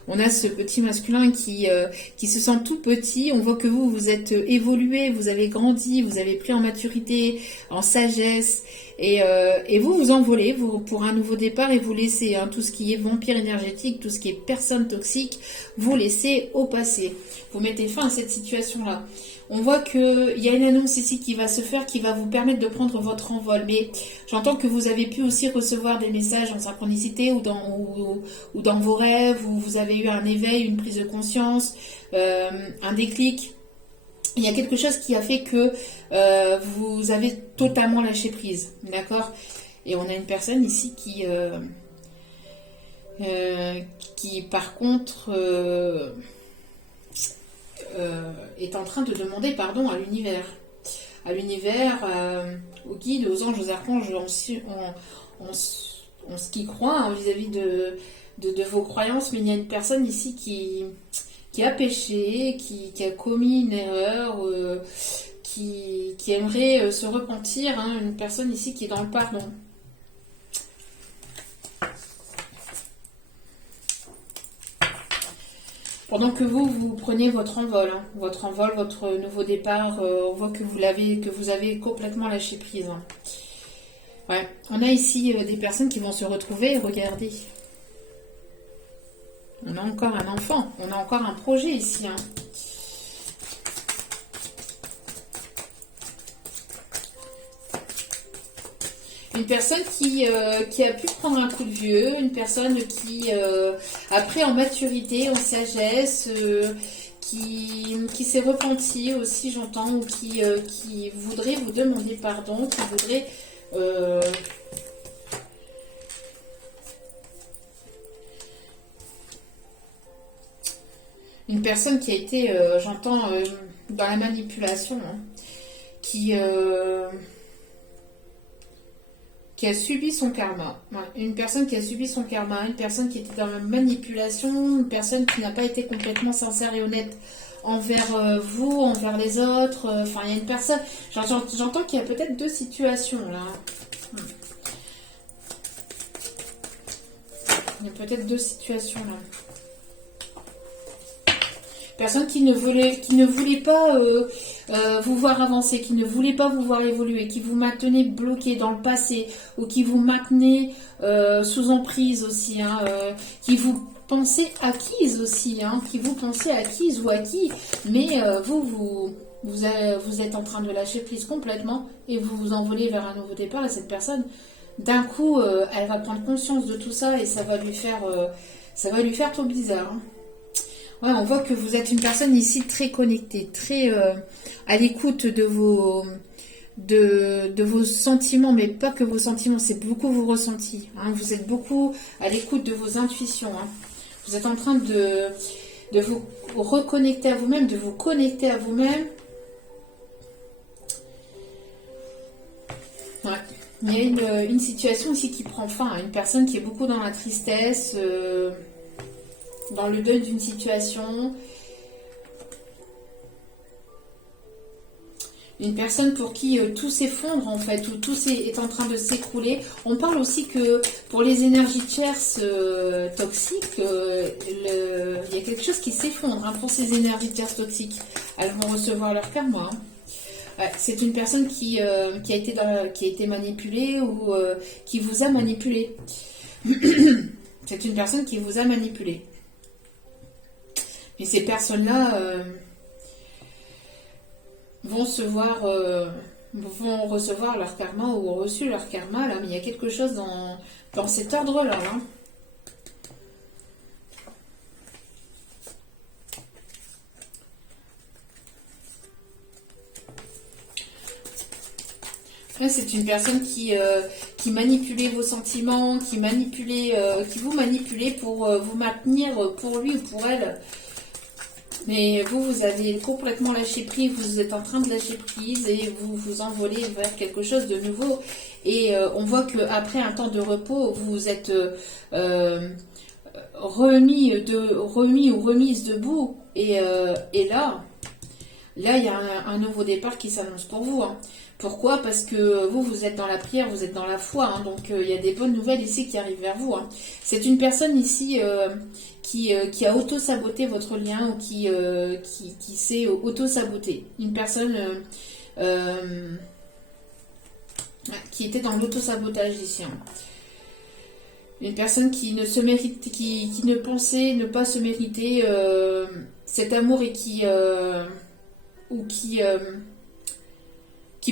On a ce petit masculin qui se sent tout petit. On voit que vous, vous êtes évolué, vous avez grandi, vous avez pris en maturité, en sagesse. Et vous, vous envolez pour un nouveau départ et vous laissez tout ce qui est vampire énergétique, tout ce qui est personne toxique, vous laissez au passé. Vous mettez fin à cette situation-là. On voit qu'il y a une annonce ici qui va se faire, qui va vous permettre de prendre votre envol. Mais j'entends que vous avez pu aussi recevoir des messages en synchronicité ou dans vos rêves, où vous avez eu un éveil, une prise de conscience, un déclic. Il y a quelque chose qui a fait que vous avez totalement lâché prise, d'accord? Et on a une personne ici qui par contre, est en train de demander pardon à l'univers. À l'univers, aux guides, aux anges, aux archanges, en ce qui croit vis-à-vis de vos croyances. Mais il y a une personne ici qui a péché, qui a commis une erreur, qui aimerait se repentir, une personne ici qui est dans le pardon. Pendant que vous prenez votre envol, votre nouveau départ, on voit que vous avez complètement lâché prise. Ouais. On a ici des personnes qui vont se retrouver, regardez. On a encore un enfant, on a encore un projet ici. Une personne qui a pu prendre un coup de vieux, une personne qui a pris en maturité, en sagesse, qui s'est repentie aussi, j'entends, ou qui voudrait vous demander pardon, qui voudrait... une personne qui a été, j'entends, dans la manipulation, qui a subi son karma. Ouais. Une personne qui a subi son karma, une personne qui était dans la manipulation, une personne qui n'a pas été complètement sincère et honnête envers vous, envers les autres. Enfin, il y a une personne... J'entends qu'il y a peut-être deux situations, là. Il y a peut-être deux situations, là. Personne qui ne voulait pas vous voir avancer, qui ne voulait pas vous voir évoluer, qui vous maintenait bloqué dans le passé, ou qui vous maintenait sous emprise aussi, qui vous pensait acquise aussi, qui vous pensait acquise ou acquis, mais vous êtes en train de lâcher prise complètement et vous vous envolez vers un nouveau départ. Et cette personne, d'un coup, elle va prendre conscience de tout ça et ça va lui faire trop bizarre. Ouais, on voit que vous êtes une personne ici très connectée, très à l'écoute de vos sentiments, mais pas que vos sentiments, c'est beaucoup vos ressentis. Vous êtes beaucoup à l'écoute de vos intuitions. Vous êtes en train de vous reconnecter à vous-même, de vous connecter à vous-même. Ouais. Il y a une situation ici qui prend fin, une personne qui est beaucoup dans la tristesse, dans le deuil d'une situation. Une personne pour qui tout s'effondre en fait, où tout est en train de s'écrouler. On parle aussi que pour les énergies tierces toxiques, il y a quelque chose qui s'effondre pour ces énergies tierces toxiques. Elles vont recevoir leur karma. Ouais, c'est une personne qui a été manipulée ou qui vous a manipulé. C'est une personne qui vous a manipulé. Et ces personnes-là vont recevoir leur karma ou ont reçu leur karma, là, mais il y a quelque chose dans cet ordre-là. Là, c'est une personne qui manipulait vos sentiments, qui vous manipulait pour vous maintenir pour lui ou pour elle. Mais vous avez complètement lâché prise, vous êtes en train de lâcher prise et vous vous envolez vers quelque chose de nouveau. Et on voit qu'après un temps de repos, vous vous êtes remis ou remise debout. Et là, Là, il y a un nouveau départ qui s'annonce pour vous. Hein. Pourquoi? Parce que vous êtes dans la prière, vous êtes dans la foi. Hein. Donc, il y a des bonnes nouvelles ici qui arrivent vers vous. Hein. C'est une personne ici qui a auto-saboté votre lien ou qui s'est auto-saboté. Une personne qui était dans l'auto-sabotage ici. Hein. Une personne qui ne se mérite, qui ne pensait ne pas se mériter cet amour et qui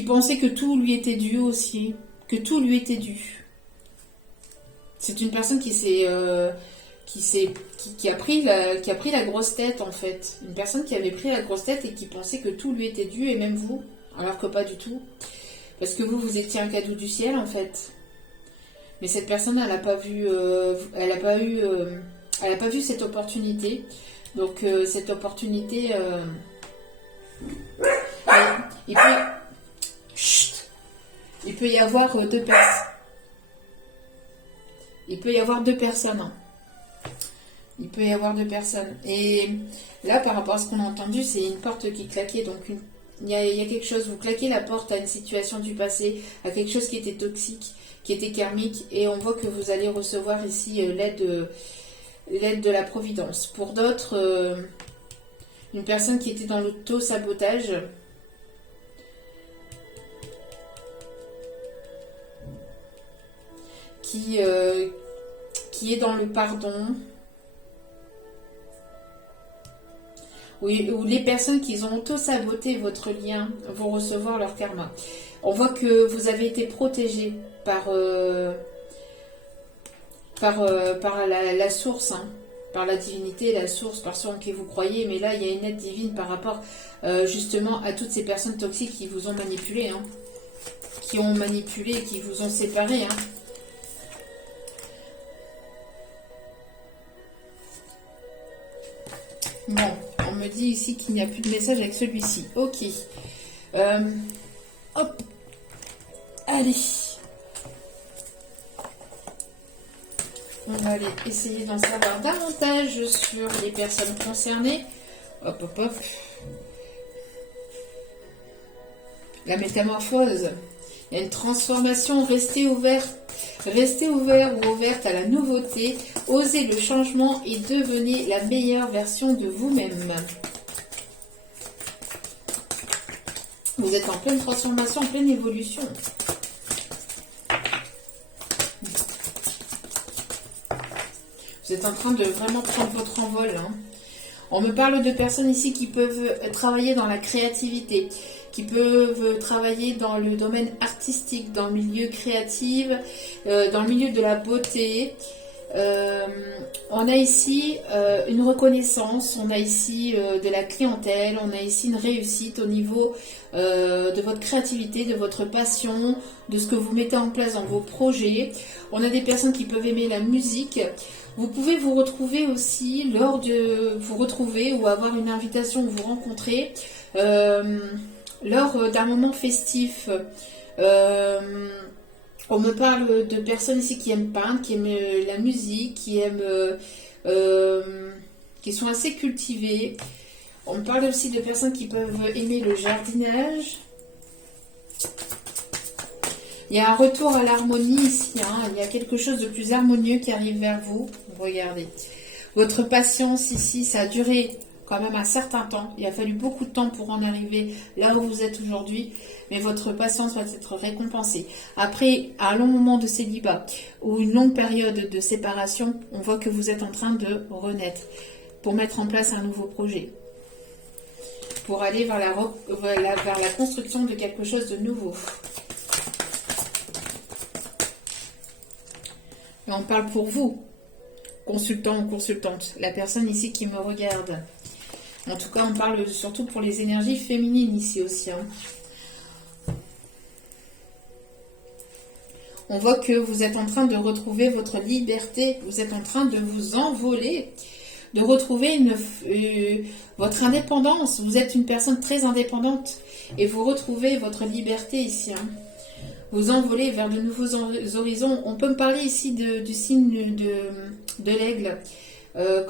pensait que tout lui était dû aussi, que tout lui était dû. C'est une personne qui a pris la grosse tête en fait. Une personne qui avait pris la grosse tête et qui pensait que tout lui était dû et même vous, alors que pas du tout. Parce que vous étiez un cadeau du ciel en fait. Mais cette personne, elle n'a pas vu, elle a pas vu cette opportunité. Donc cette opportunité, il peut y avoir deux personnes. Il peut y avoir deux personnes. Hein. Il peut y avoir deux personnes. Et là, par rapport à ce qu'on a entendu, c'est une porte qui claquait. Donc il y a quelque chose. Vous claquez la porte à une situation du passé, à quelque chose qui était toxique, qui était karmique, et on voit que vous allez recevoir ici l'aide de la providence. Pour d'autres, une personne qui était dans l'auto-sabotage, qui est dans le pardon, ou les personnes qui ont auto-saboté votre lien vont recevoir leur karma. On voit que vous avez été protégé par la source, hein, par la divinité, la source, par ceux en qui vous croyez. Mais là, il y a une aide divine par rapport justement à toutes ces personnes toxiques qui vous ont manipulé, hein, qui ont manipulé, qui vous ont séparé. Hein. Bon, on me dit ici qu'il n'y a plus de message avec celui-ci. Ok. Hop. Allez. On va aller essayer d'en savoir davantage sur les personnes concernées. Hop, hop, hop. La métamorphose. Il y a une transformation. Restez ouvert. Restez ouvert ou ouverte à la nouveauté. Osez le changement et devenez la meilleure version de vous-même. Vous êtes en pleine transformation, en pleine évolution. Vous êtes en train de vraiment prendre votre envol. Hein. On me parle de personnes ici qui peuvent travailler dans la créativité, qui peuvent travailler dans le domaine artistique, dans le milieu créatif, dans le milieu de la beauté. On a ici une reconnaissance, on a ici de la clientèle, on a ici une réussite au niveau de votre créativité, de votre passion, de ce que vous mettez en place dans vos projets. On a des personnes qui peuvent aimer la musique. Vous pouvez vous retrouver aussi lors de vous retrouver ou avoir une invitation ou vous rencontrer lors d'un moment festif. On me parle de personnes ici qui aiment peindre, qui aiment la musique, qui sont assez cultivées. On me parle aussi de personnes qui peuvent aimer le jardinage. Il y a un retour à l'harmonie ici. Hein. Il y a quelque chose de plus harmonieux qui arrive vers vous. Regardez. Votre patience ici, ça a duré quand même un certain temps. Il a fallu beaucoup de temps pour en arriver là où vous êtes aujourd'hui. Mais votre patience va être récompensée. Après un long moment de célibat ou une longue période de séparation, on voit que vous êtes en train de renaître pour mettre en place un nouveau projet. Pour aller vers la construction de quelque chose de nouveau. Et on parle pour vous, consultant ou consultante, la personne ici qui me regarde. En tout cas, on parle surtout pour les énergies féminines ici aussi. Hein. On voit que vous êtes en train de retrouver votre liberté, vous êtes en train de vous envoler, de retrouver votre indépendance. Vous êtes une personne très indépendante et vous retrouvez votre liberté ici. Hein. Vous envolez vers de nouveaux horizons. On peut me parler ici du signe de l'aigle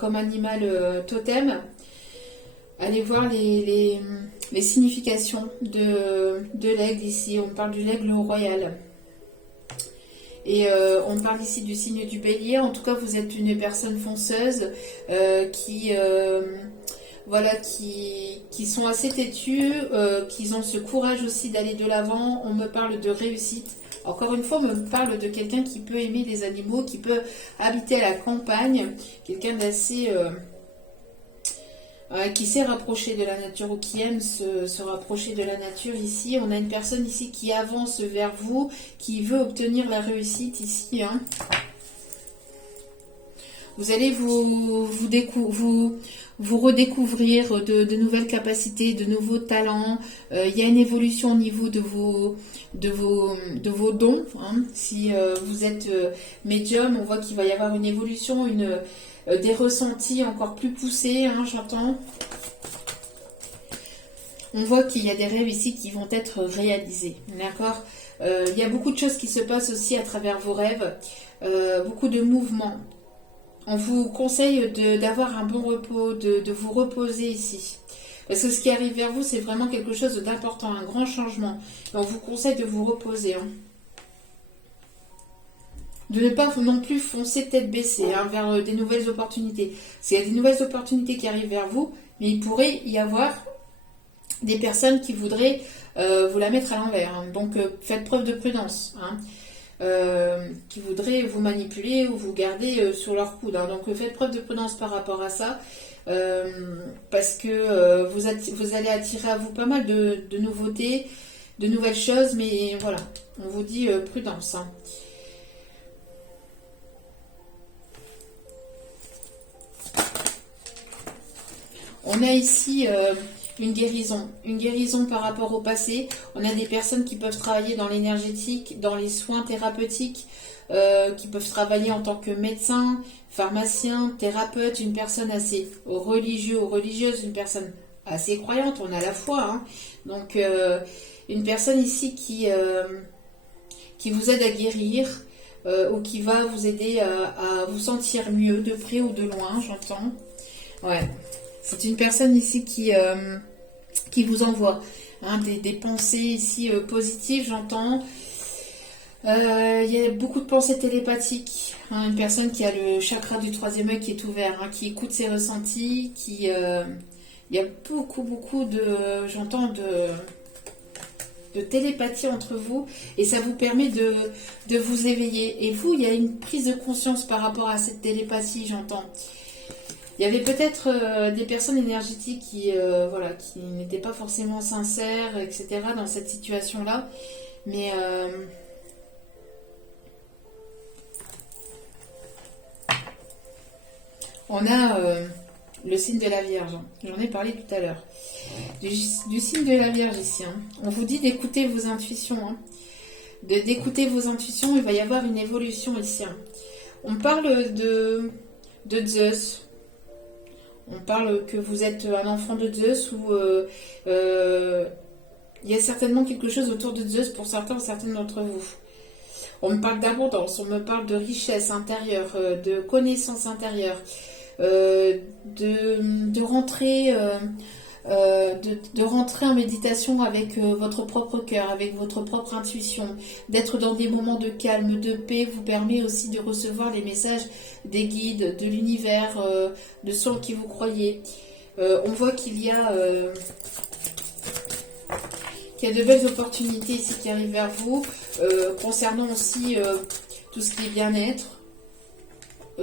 comme animal totem. allez voir les significations de l'aigle ici. On parle de l'aigle royal. Et on parle ici du signe du bélier. En tout cas, vous êtes une personne fonceuse voilà, qui sont assez têtus, qui ont ce courage aussi d'aller de l'avant. On me parle de réussite. Encore une fois, on me parle de quelqu'un qui peut aimer les animaux, qui peut habiter à la campagne, quelqu'un d'assez... qui s'est rapproché de la nature ou qui aime se rapprocher de la nature ici. On a une personne ici qui avance vers vous, qui veut obtenir la réussite ici. Hein. Vous allez vous redécouvrir de nouvelles capacités, de nouveaux talents. Il y a une évolution au niveau de vos dons. Hein. Si vous êtes médium, on voit qu'il va y avoir une évolution, des ressentis encore plus poussés, hein, j'entends. On voit qu'il y a des rêves ici qui vont être réalisés, d'accord. Il y a beaucoup de choses qui se passent aussi à travers vos rêves, beaucoup de mouvements. On vous conseille d'avoir un bon repos, de vous reposer ici. Parce que ce qui arrive vers vous, c'est vraiment quelque chose d'important, un grand changement. Et on vous conseille de vous reposer. Hein. De ne pas non plus foncer tête baissée hein, vers des nouvelles opportunités. S'il y a des nouvelles opportunités qui arrivent vers vous, mais il pourrait y avoir des personnes qui voudraient vous la mettre à l'envers. Hein. Donc faites preuve de prudence. Hein. Qui voudraient vous manipuler ou vous garder sur leur coude. Hein. Donc faites preuve de prudence par rapport à ça. Parce que vous allez attirer à vous pas mal de nouveautés, de nouvelles choses. Mais voilà, on vous dit prudence. Hein. On a ici une guérison par rapport au passé. On a des personnes qui peuvent travailler dans l'énergétique, dans les soins thérapeutiques, qui peuvent travailler en tant que médecin, pharmacien, thérapeute, une personne assez religieux ou religieuse, une personne assez croyante, on a la foi. Hein. Donc une personne ici qui vous aide à guérir ou qui va vous aider à vous sentir mieux de près ou de loin, j'entends. Ouais. C'est une personne ici qui vous envoie hein, des pensées ici positives, j'entends. Il y a beaucoup de pensées télépathiques. Hein, une personne qui a le chakra du troisième œil qui est ouvert, hein, qui écoute ses ressentis, il y a beaucoup j'entends de télépathie entre vous et ça vous permet de vous éveiller. Et vous, il y a une prise de conscience par rapport à cette télépathie, j'entends. Il y avait peut-être des personnes énergétiques qui n'étaient pas forcément sincères, etc. dans cette situation-là. Mais on a le signe de la Vierge. J'en ai parlé tout à l'heure. Du signe de la Vierge ici. Hein. On vous dit d'écouter vos intuitions. Hein. D'écouter vos intuitions, il va y avoir une évolution ici. Hein. On parle de Zeus. On parle que vous êtes un enfant de Zeus ou il y a certainement quelque chose autour de Zeus pour certaines d'entre vous. On me parle d'abondance, on me parle de richesse intérieure, de connaissance intérieure, de rentrer en méditation avec votre propre cœur, avec votre propre intuition, d'être dans des moments de calme, de paix, vous permet aussi de recevoir les messages des guides, de l'univers, de ceux en qui vous croyez. On voit qu'il y a de belles opportunités ici qui arrivent vers vous, concernant aussi tout ce qui est bien-être,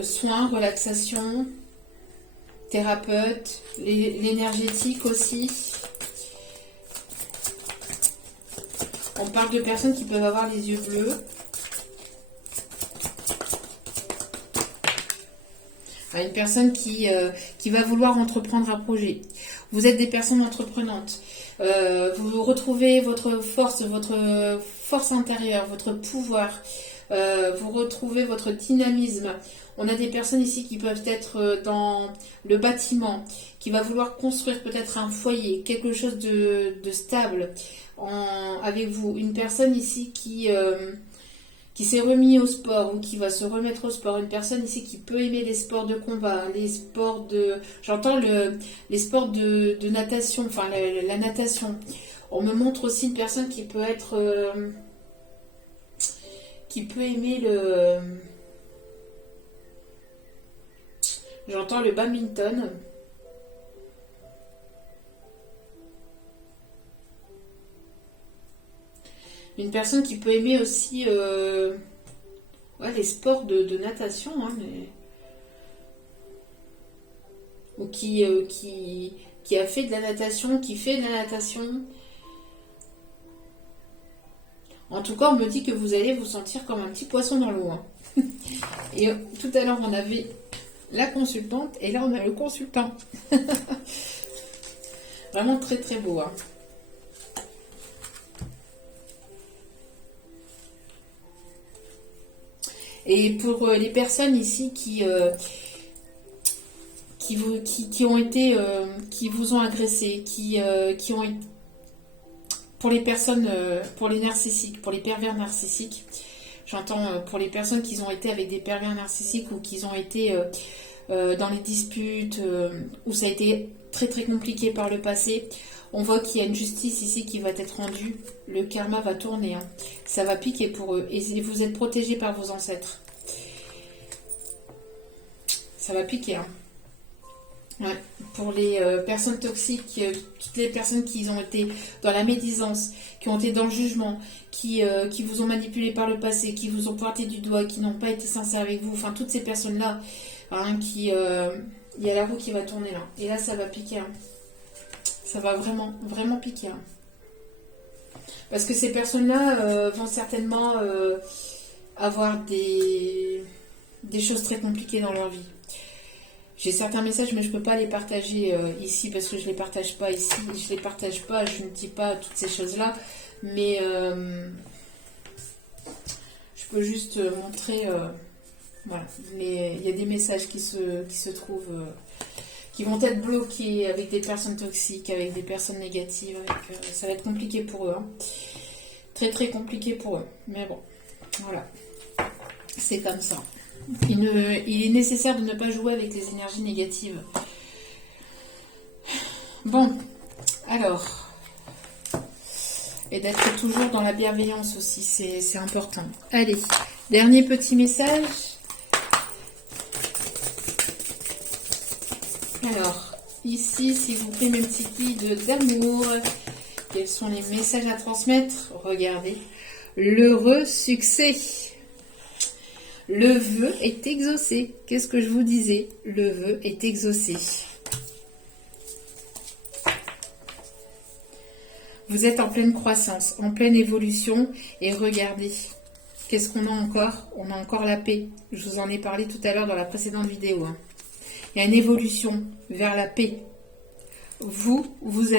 soins, relaxation, thérapeute, l'énergétique aussi. On parle de personnes qui peuvent avoir les yeux bleus. Une personne qui va vouloir entreprendre un projet. Vous êtes des personnes entreprenantes. Vous retrouvez votre force intérieure, votre pouvoir. Vous retrouvez votre dynamisme. On a des personnes ici qui peuvent être dans le bâtiment, qui va vouloir construire peut-être un foyer, quelque chose de stable avec vous. Une personne ici qui qui s'est remis au sport ou qui va se remettre au sport, une personne ici qui peut aimer les sports de combat, les sports de... J'entends les sports de natation, enfin la natation. On me montre aussi une personne qui peut être... qui peut aimer le... J'entends le badminton. Une personne qui peut aimer aussi ouais, les sports de natation, hein, ou qui a fait de la natation, qui fait de la natation. En tout cas, on me dit que vous allez vous sentir comme un petit poisson dans l'eau. Hein. Et tout à l'heure, on avait la consultante et là, on a le consultant. Vraiment très très beau. Hein. Et pour les personnes ici qui ont été, qui vous ont agressé, qui ont été, pour les personnes, pour les narcissiques, pour les pervers narcissiques, j'entends pour les personnes qui ont été avec des pervers narcissiques ou qui ont été dans les disputes, où ça a été très très compliqué par le passé. On voit qu'il y a une justice ici qui va être rendue. Le karma va tourner. Hein. Ça va piquer pour eux. Et vous êtes protégés par vos ancêtres. Ça va piquer. Hein. Ouais. Pour les personnes toxiques, toutes les personnes qui ont été dans la médisance, qui ont été dans le jugement, qui vous ont manipulé par le passé, qui vous ont pointé du doigt, qui n'ont pas été sincères avec vous. Enfin, toutes ces personnes-là, hein, il y a la roue qui va tourner là. Et là, ça va piquer. Hein. Ça va vraiment, vraiment piquer. Hein. Parce que ces personnes-là vont certainement avoir des choses très compliquées dans leur vie. J'ai certains messages, mais je ne peux pas les partager ici parce que je ne les partage pas ici. Je ne les partage pas, je ne dis pas toutes ces choses-là. Mais je peux juste montrer... voilà. Mais il y a des messages qui se trouvent... qui vont être bloqués avec des personnes toxiques, avec des personnes négatives. Ça va être compliqué pour eux. Hein. Très très compliqué pour eux. Mais bon, voilà. C'est comme ça. Il est nécessaire de ne pas jouer avec les énergies négatives. Bon, alors... Et d'être toujours dans la bienveillance aussi, c'est important. Allez, dernier petit message. Alors, ici, s'il vous plaît, mes petites billes d'amour, quels sont les messages à transmettre? Regardez. L'heureux succès. Le vœu est exaucé. Qu'est-ce que je vous disais? Le vœu est exaucé. Vous êtes en pleine croissance, en pleine évolution. Et regardez, qu'est-ce qu'on a encore? On a encore la paix. Je vous en ai parlé tout à l'heure dans la précédente vidéo. Hein. Il y a une évolution vers la paix. Vous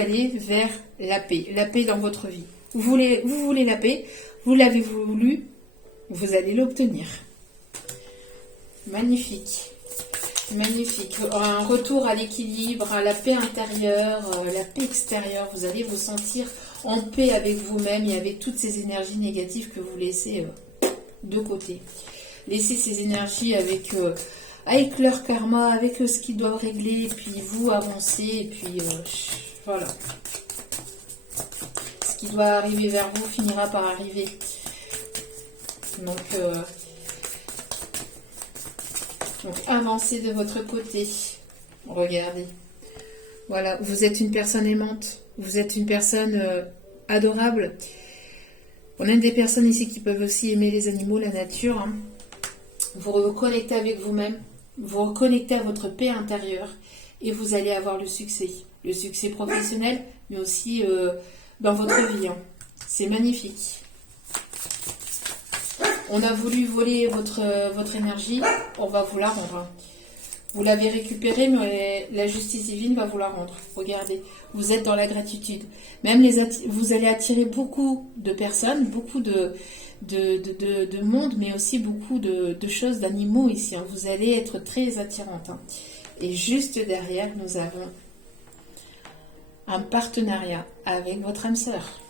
allez vers la paix dans votre vie. Vous voulez la paix, vous l'avez voulu, vous allez l'obtenir. Magnifique, magnifique. Un retour à l'équilibre, à la paix intérieure, la paix extérieure. Vous allez vous sentir en paix avec vous-même et avec toutes ces énergies négatives que vous laissez de côté. Laissez ces énergies avec leur karma, avec ce qu'ils doivent régler, et puis vous avancez, et puis voilà. Ce qui doit arriver vers vous finira par arriver. Donc avancez de votre côté. Regardez. Voilà, vous êtes une personne aimante, vous êtes une personne adorable. On a des personnes ici qui peuvent aussi aimer les animaux, la nature. Hein. Vous reconnectez avec vous-même. Vous reconnectez à votre paix intérieure et vous allez avoir le succès professionnel, mais aussi dans votre vie. Hein. C'est magnifique. On a voulu voler votre énergie, on va vous la rendre. Vous l'avez récupérée, mais la justice divine va vous la rendre. Regardez, vous êtes dans la gratitude. Même vous allez attirer beaucoup de personnes, beaucoup de monde, mais aussi beaucoup de choses, d'animaux ici. Hein. Vous allez être très attirante. Hein. Et juste derrière, nous avons un partenariat avec votre âme sœur.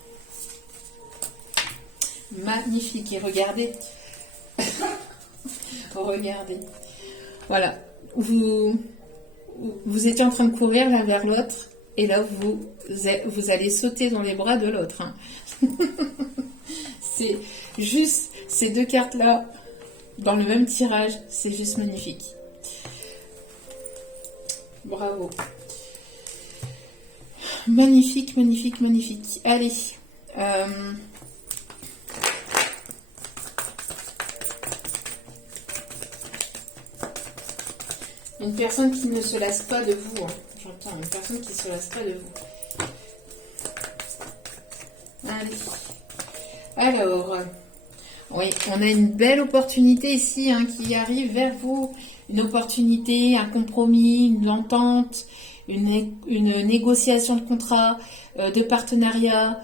Magnifique. Et regardez, Regardez. Voilà. Vous étiez en train de courir l'un vers l'autre. Et là, vous allez sauter dans les bras de l'autre. Hein. C'est juste ces deux cartes-là, dans le même tirage, c'est juste magnifique. Bravo. Magnifique, magnifique, magnifique. Allez. Une personne qui ne se lasse pas de vous. Hein. J'entends une personne qui ne se lasse pas de vous. Allez. Alors, oui, on a une belle opportunité ici hein, qui arrive vers vous. Une opportunité, un compromis, une entente, une négociation de contrat, de partenariat.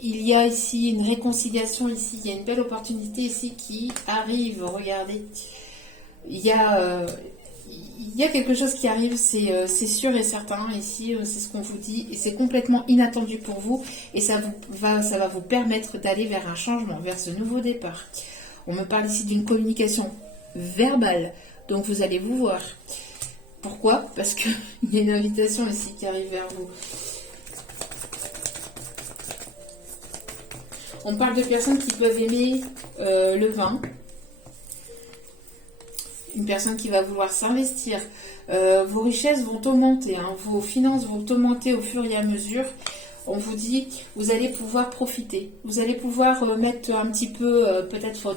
Il y a ici une réconciliation ici. Il y a une belle opportunité ici qui arrive. Regardez. Il y a quelque chose qui arrive, c'est sûr et certain. Ici, c'est ce qu'on vous dit. Et c'est complètement inattendu pour vous. Et ça va vous permettre d'aller vers un changement, vers ce nouveau départ. On me parle ici d'une communication verbale. Donc, vous allez vous voir. Pourquoi? Parce qu'il y a une invitation ici qui arrive vers vous. On parle de personnes qui peuvent aimer le vin. Une personne qui va vouloir s'investir. Vos richesses vont augmenter, hein, vos finances vont augmenter au fur et à mesure. On vous dit, vous allez pouvoir profiter. Vous allez pouvoir mettre un petit peu, peut-être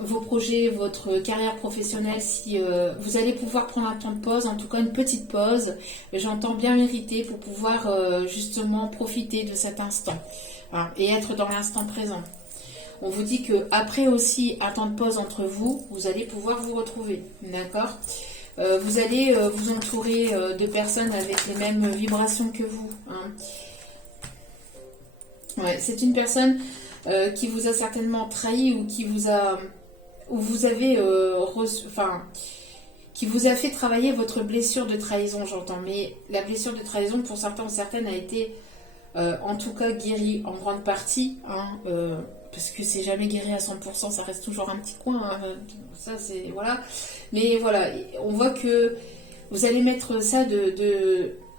vos projets, votre carrière professionnelle. Si vous allez pouvoir prendre un temps de pause, en tout cas une petite pause, j'entends bien mériter pour pouvoir justement profiter de cet instant hein, et être dans l'instant présent. On vous dit que après aussi un temps de pause entre vous, vous allez pouvoir vous retrouver, d'accord? Vous allez vous entourer de personnes avec les mêmes vibrations que vous. Hein. Ouais, c'est une personne qui vous a certainement trahi ou qui vous a, ou vous avez, qui vous a fait travailler votre blessure de trahison, j'entends. Mais la blessure de trahison, pour certains ou certaines, a été en tout cas guérie en grande partie. Hein, parce que c'est jamais guéri à 100%, ça reste toujours un petit coin, hein, ça c'est, voilà. Mais voilà, on voit que vous allez mettre ça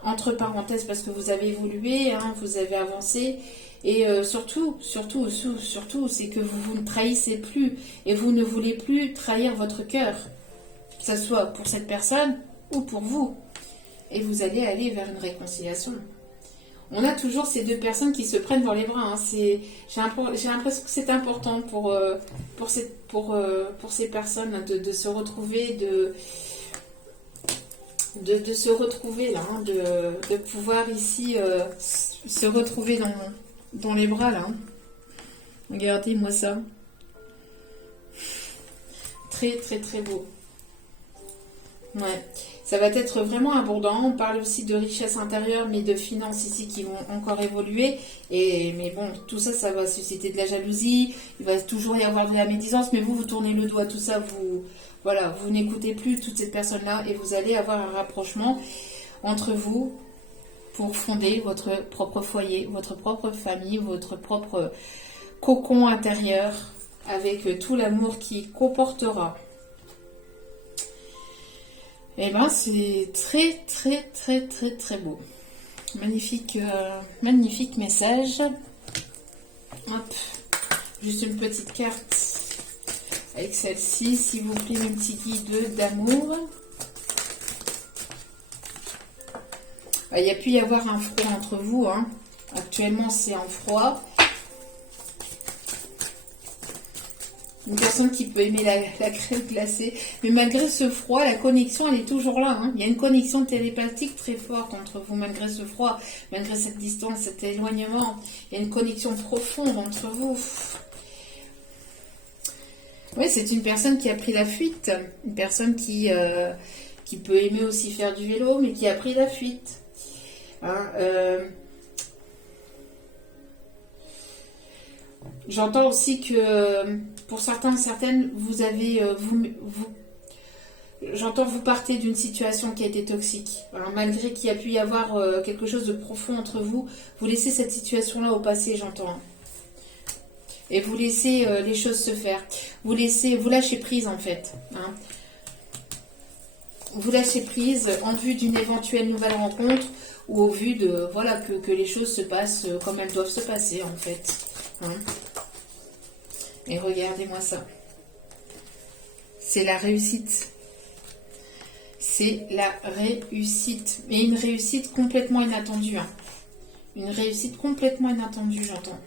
entre parenthèses parce que vous avez évolué, hein, vous avez avancé, et surtout, c'est que vous ne trahissez plus, et vous ne voulez plus trahir votre cœur, que ce soit pour cette personne ou pour vous, et vous allez aller vers une réconciliation. On a toujours ces deux personnes qui se prennent dans les bras. Hein. J'ai l'impression que c'est important pour ces personnes de se retrouver, de se retrouver là, hein, de pouvoir ici se retrouver dans les bras là. Hein. Regardez-moi ça. Très très très beau. Ouais. Ça va être vraiment abondant. On parle aussi de richesse intérieure, mais de finances ici qui vont encore évoluer. Mais bon, tout ça, ça va susciter de la jalousie. Il va toujours y avoir de la médisance, mais vous tournez le doigt, tout ça, vous n'écoutez plus toutes ces personnes-là et vous allez avoir un rapprochement entre vous pour fonder votre propre foyer, votre propre famille, votre propre cocon intérieur avec tout l'amour qui comportera. Eh bien, c'est très, très, très, très, très beau. Magnifique, magnifique message. Hop. Juste une petite carte avec celle-ci, s'il vous plaît, un petit guide d'amour. Il y a pu y avoir un froid entre vous. Hein. Actuellement, c'est en froid. Une personne qui peut aimer la crème glacée. Mais malgré ce froid, la connexion, elle est toujours là. Hein. Il y a une connexion télépathique très forte entre vous, malgré ce froid, malgré cette distance, cet éloignement. Il y a une connexion profonde entre vous. Oui, c'est une personne qui a pris la fuite. Une personne qui peut aimer aussi faire du vélo, mais qui a pris la fuite. Hein, j'entends aussi que pour certains, certaines, vous avez, j'entends vous partez d'une situation qui a été toxique. Alors malgré qu'il y a pu y avoir quelque chose de profond entre vous, vous laissez cette situation-là au passé, j'entends. Et vous laissez les choses se faire. Vous lâchez prise en fait. Hein. Vous lâchez prise en vue d'une éventuelle nouvelle rencontre ou au vu de, voilà, que les choses se passent comme elles doivent se passer en fait. Hein. Et regardez-moi ça. C'est la réussite. C'est la réussite. Mais une réussite complètement inattendue. Hein. Une réussite complètement inattendue, j'entends.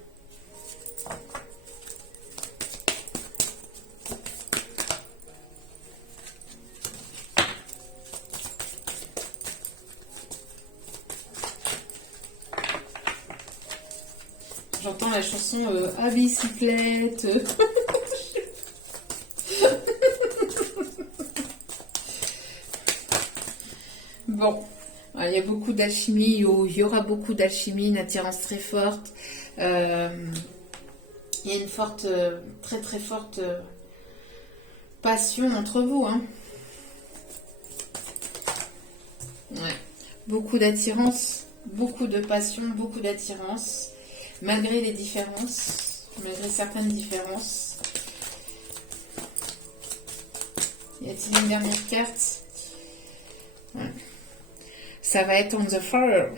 J'entends la chanson à bicyclette. Bon, il y a beaucoup d'alchimie, il y aura beaucoup d'alchimie, une attirance très forte. Il y a une forte, très très forte passion entre vous. Hein. Ouais. Beaucoup d'attirance, beaucoup de passion, beaucoup d'attirance. Malgré les différences, malgré certaines différences. Y a-t-il une dernière carte? Ouais. Ça va être on the fire.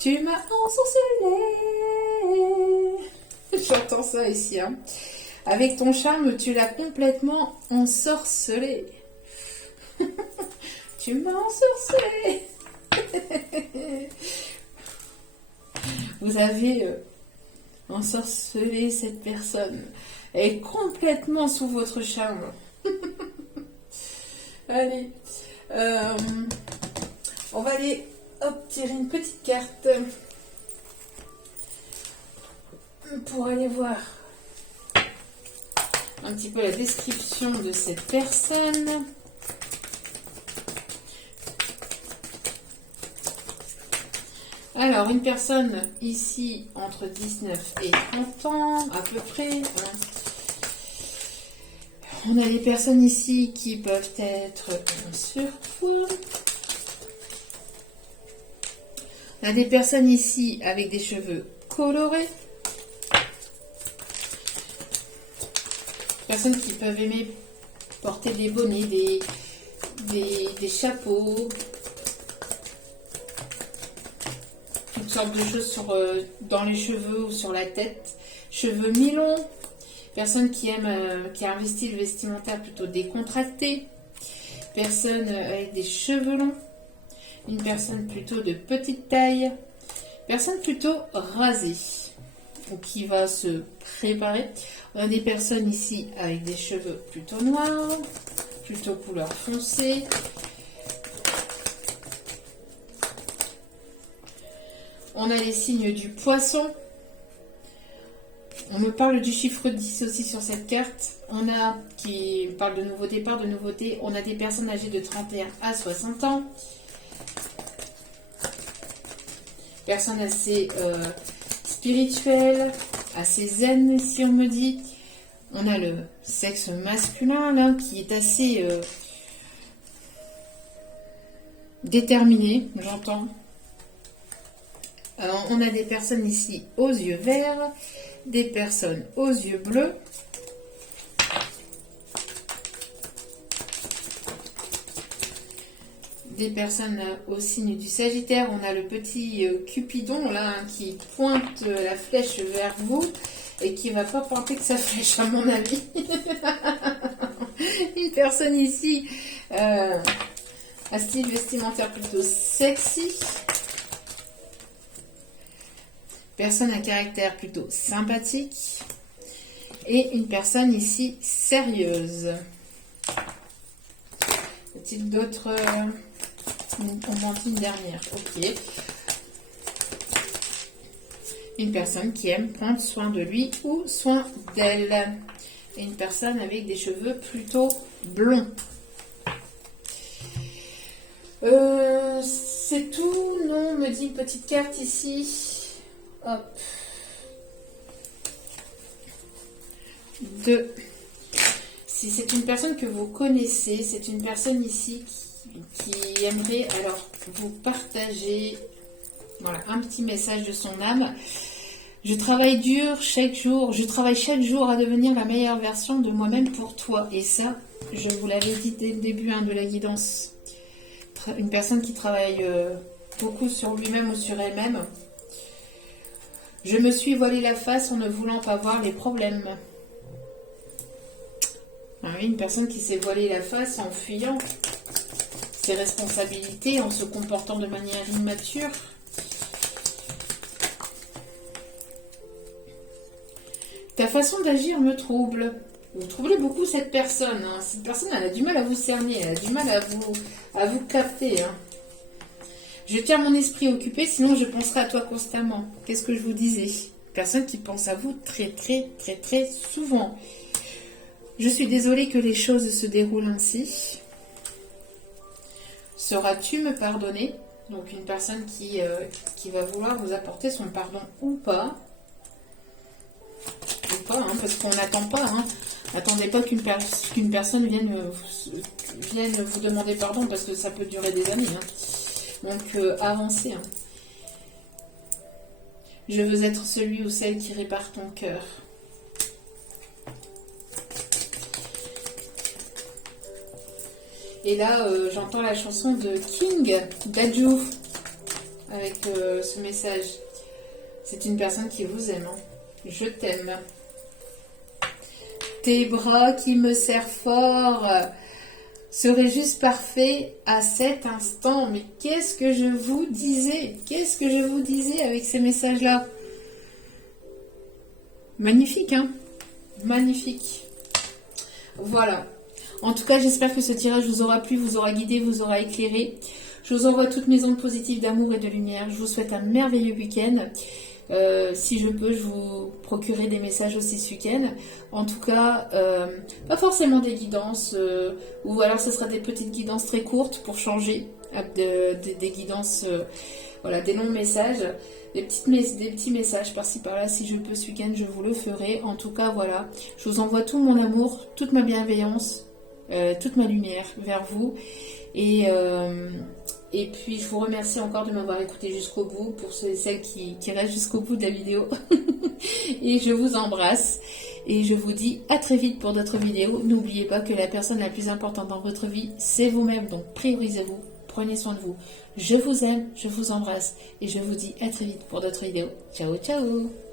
Tu m'as ensorcelé. J'entends ça ici. Hein. Avec ton charme, tu l'as complètement ensorcelé. Tu m'as ensorcelé. Vous avez ensorcelé cette personne. Elle est complètement sous votre charme. Allez. On va aller tirer une petite carte pour aller voir un petit peu la description de cette personne. Alors, une personne ici entre 19 et 30 ans, à peu près. On a des personnes ici qui peuvent être en surpoids. On a des personnes ici avec des cheveux colorés. Personnes qui peuvent aimer porter des bonnets, des chapeaux. Toutes sortes de choses dans les cheveux ou sur la tête. Cheveux mi-longs. Personne qui aime, qui a un style vestimentaire plutôt décontracté. Personne avec des cheveux longs. Une personne plutôt de petite taille. Personne plutôt rasée. Ou qui va se préparer. On a des personnes ici avec des cheveux plutôt noirs. Plutôt couleur foncée. On a les signes du poisson. On me parle du chiffre 10 aussi sur cette carte. On a, qui parle de nouveau départ, de nouveauté. On a des personnes âgées de 31 à 60 ans. Personnes assez spirituelles, assez zen, si on me dit. On a le sexe masculin, là, qui est assez déterminé, j'entends. On a des personnes ici aux yeux verts, des personnes aux yeux bleus. Des personnes au signe du Sagittaire. On a le petit Cupidon là hein, qui pointe la flèche vers vous et qui ne va pas pointer que sa flèche à mon avis. Une personne ici à style vestimentaire plutôt sexy. Personne à caractère plutôt sympathique. Et une personne ici sérieuse. Y a-t-il d'autres... On m'en dit une dernière. Ok. Une personne qui aime prendre soin de lui ou soin d'elle. Et une personne avec des cheveux plutôt blonds. C'est tout. Non, on me dit une petite carte ici. Hop. 2. Si c'est une personne que vous connaissez, c'est une personne ici qui aimerait alors vous partager voilà, un petit message de son âme. Je travaille dur chaque jour, je travaille chaque jour à devenir la meilleure version de moi-même pour toi. Et ça, je vous l'avais dit dès le début de la guidance. Une personne qui travaille beaucoup sur lui-même ou sur elle-même. Je me suis voilé la face en ne voulant pas voir les problèmes. Ah oui, une personne qui s'est voilé la face en fuyant ses responsabilités, en se comportant de manière immature. Ta façon d'agir me trouble. Vous troublez beaucoup cette personne. Hein. Cette personne, elle a du mal à vous cerner, elle a du mal à vous capter. Hein. Je tiens mon esprit occupé, sinon je penserai à toi constamment. Qu'est-ce que je vous disais? Personne qui pense à vous très souvent. Je suis désolée que les choses se déroulent ainsi. Sauras-tu me pardonner? Donc une personne qui va vouloir vous apporter son pardon ou pas. Ou pas, hein, parce qu'on n'attend pas. Hein. N'attendez pas qu'une personne vienne vous demander pardon, parce que ça peut durer des années. Hein. Donc avancez. Hein. Je veux être celui ou celle qui répare ton cœur. Et là, j'entends la chanson de King, Dadju, avec ce message. C'est une personne qui vous aime. Hein. Je t'aime. Tes bras qui me serrent fort seraient juste parfaits à cet instant. Mais qu'est-ce que je vous disais? Qu'est-ce que je vous disais avec ces messages-là? Magnifique, hein? Magnifique. Voilà. En tout cas, j'espère que ce tirage vous aura plu, vous aura guidé, vous aura éclairé. Je vous envoie toutes mes ondes positives d'amour et de lumière. Je vous souhaite un merveilleux week-end. Si je peux, je vous procurerai des messages aussi ce week-end. En tout cas, pas forcément des guidances, ou alors ce sera des petites guidances très courtes pour changer des guidances, voilà, des longs messages, des petits messages par-ci par-là. Si je peux ce week-end, je vous le ferai. En tout cas, voilà, je vous envoie tout mon amour, toute ma bienveillance, toute ma lumière vers vous. Et puis, je vous remercie encore de m'avoir écouté jusqu'au bout, pour ceux et celles qui restent jusqu'au bout de la vidéo. Et je vous embrasse. Et je vous dis à très vite pour d'autres vidéos. N'oubliez pas que la personne la plus importante dans votre vie, c'est vous-même. Donc, priorisez-vous. Prenez soin de vous. Je vous aime, je vous embrasse. Et je vous dis à très vite pour d'autres vidéos. Ciao, ciao!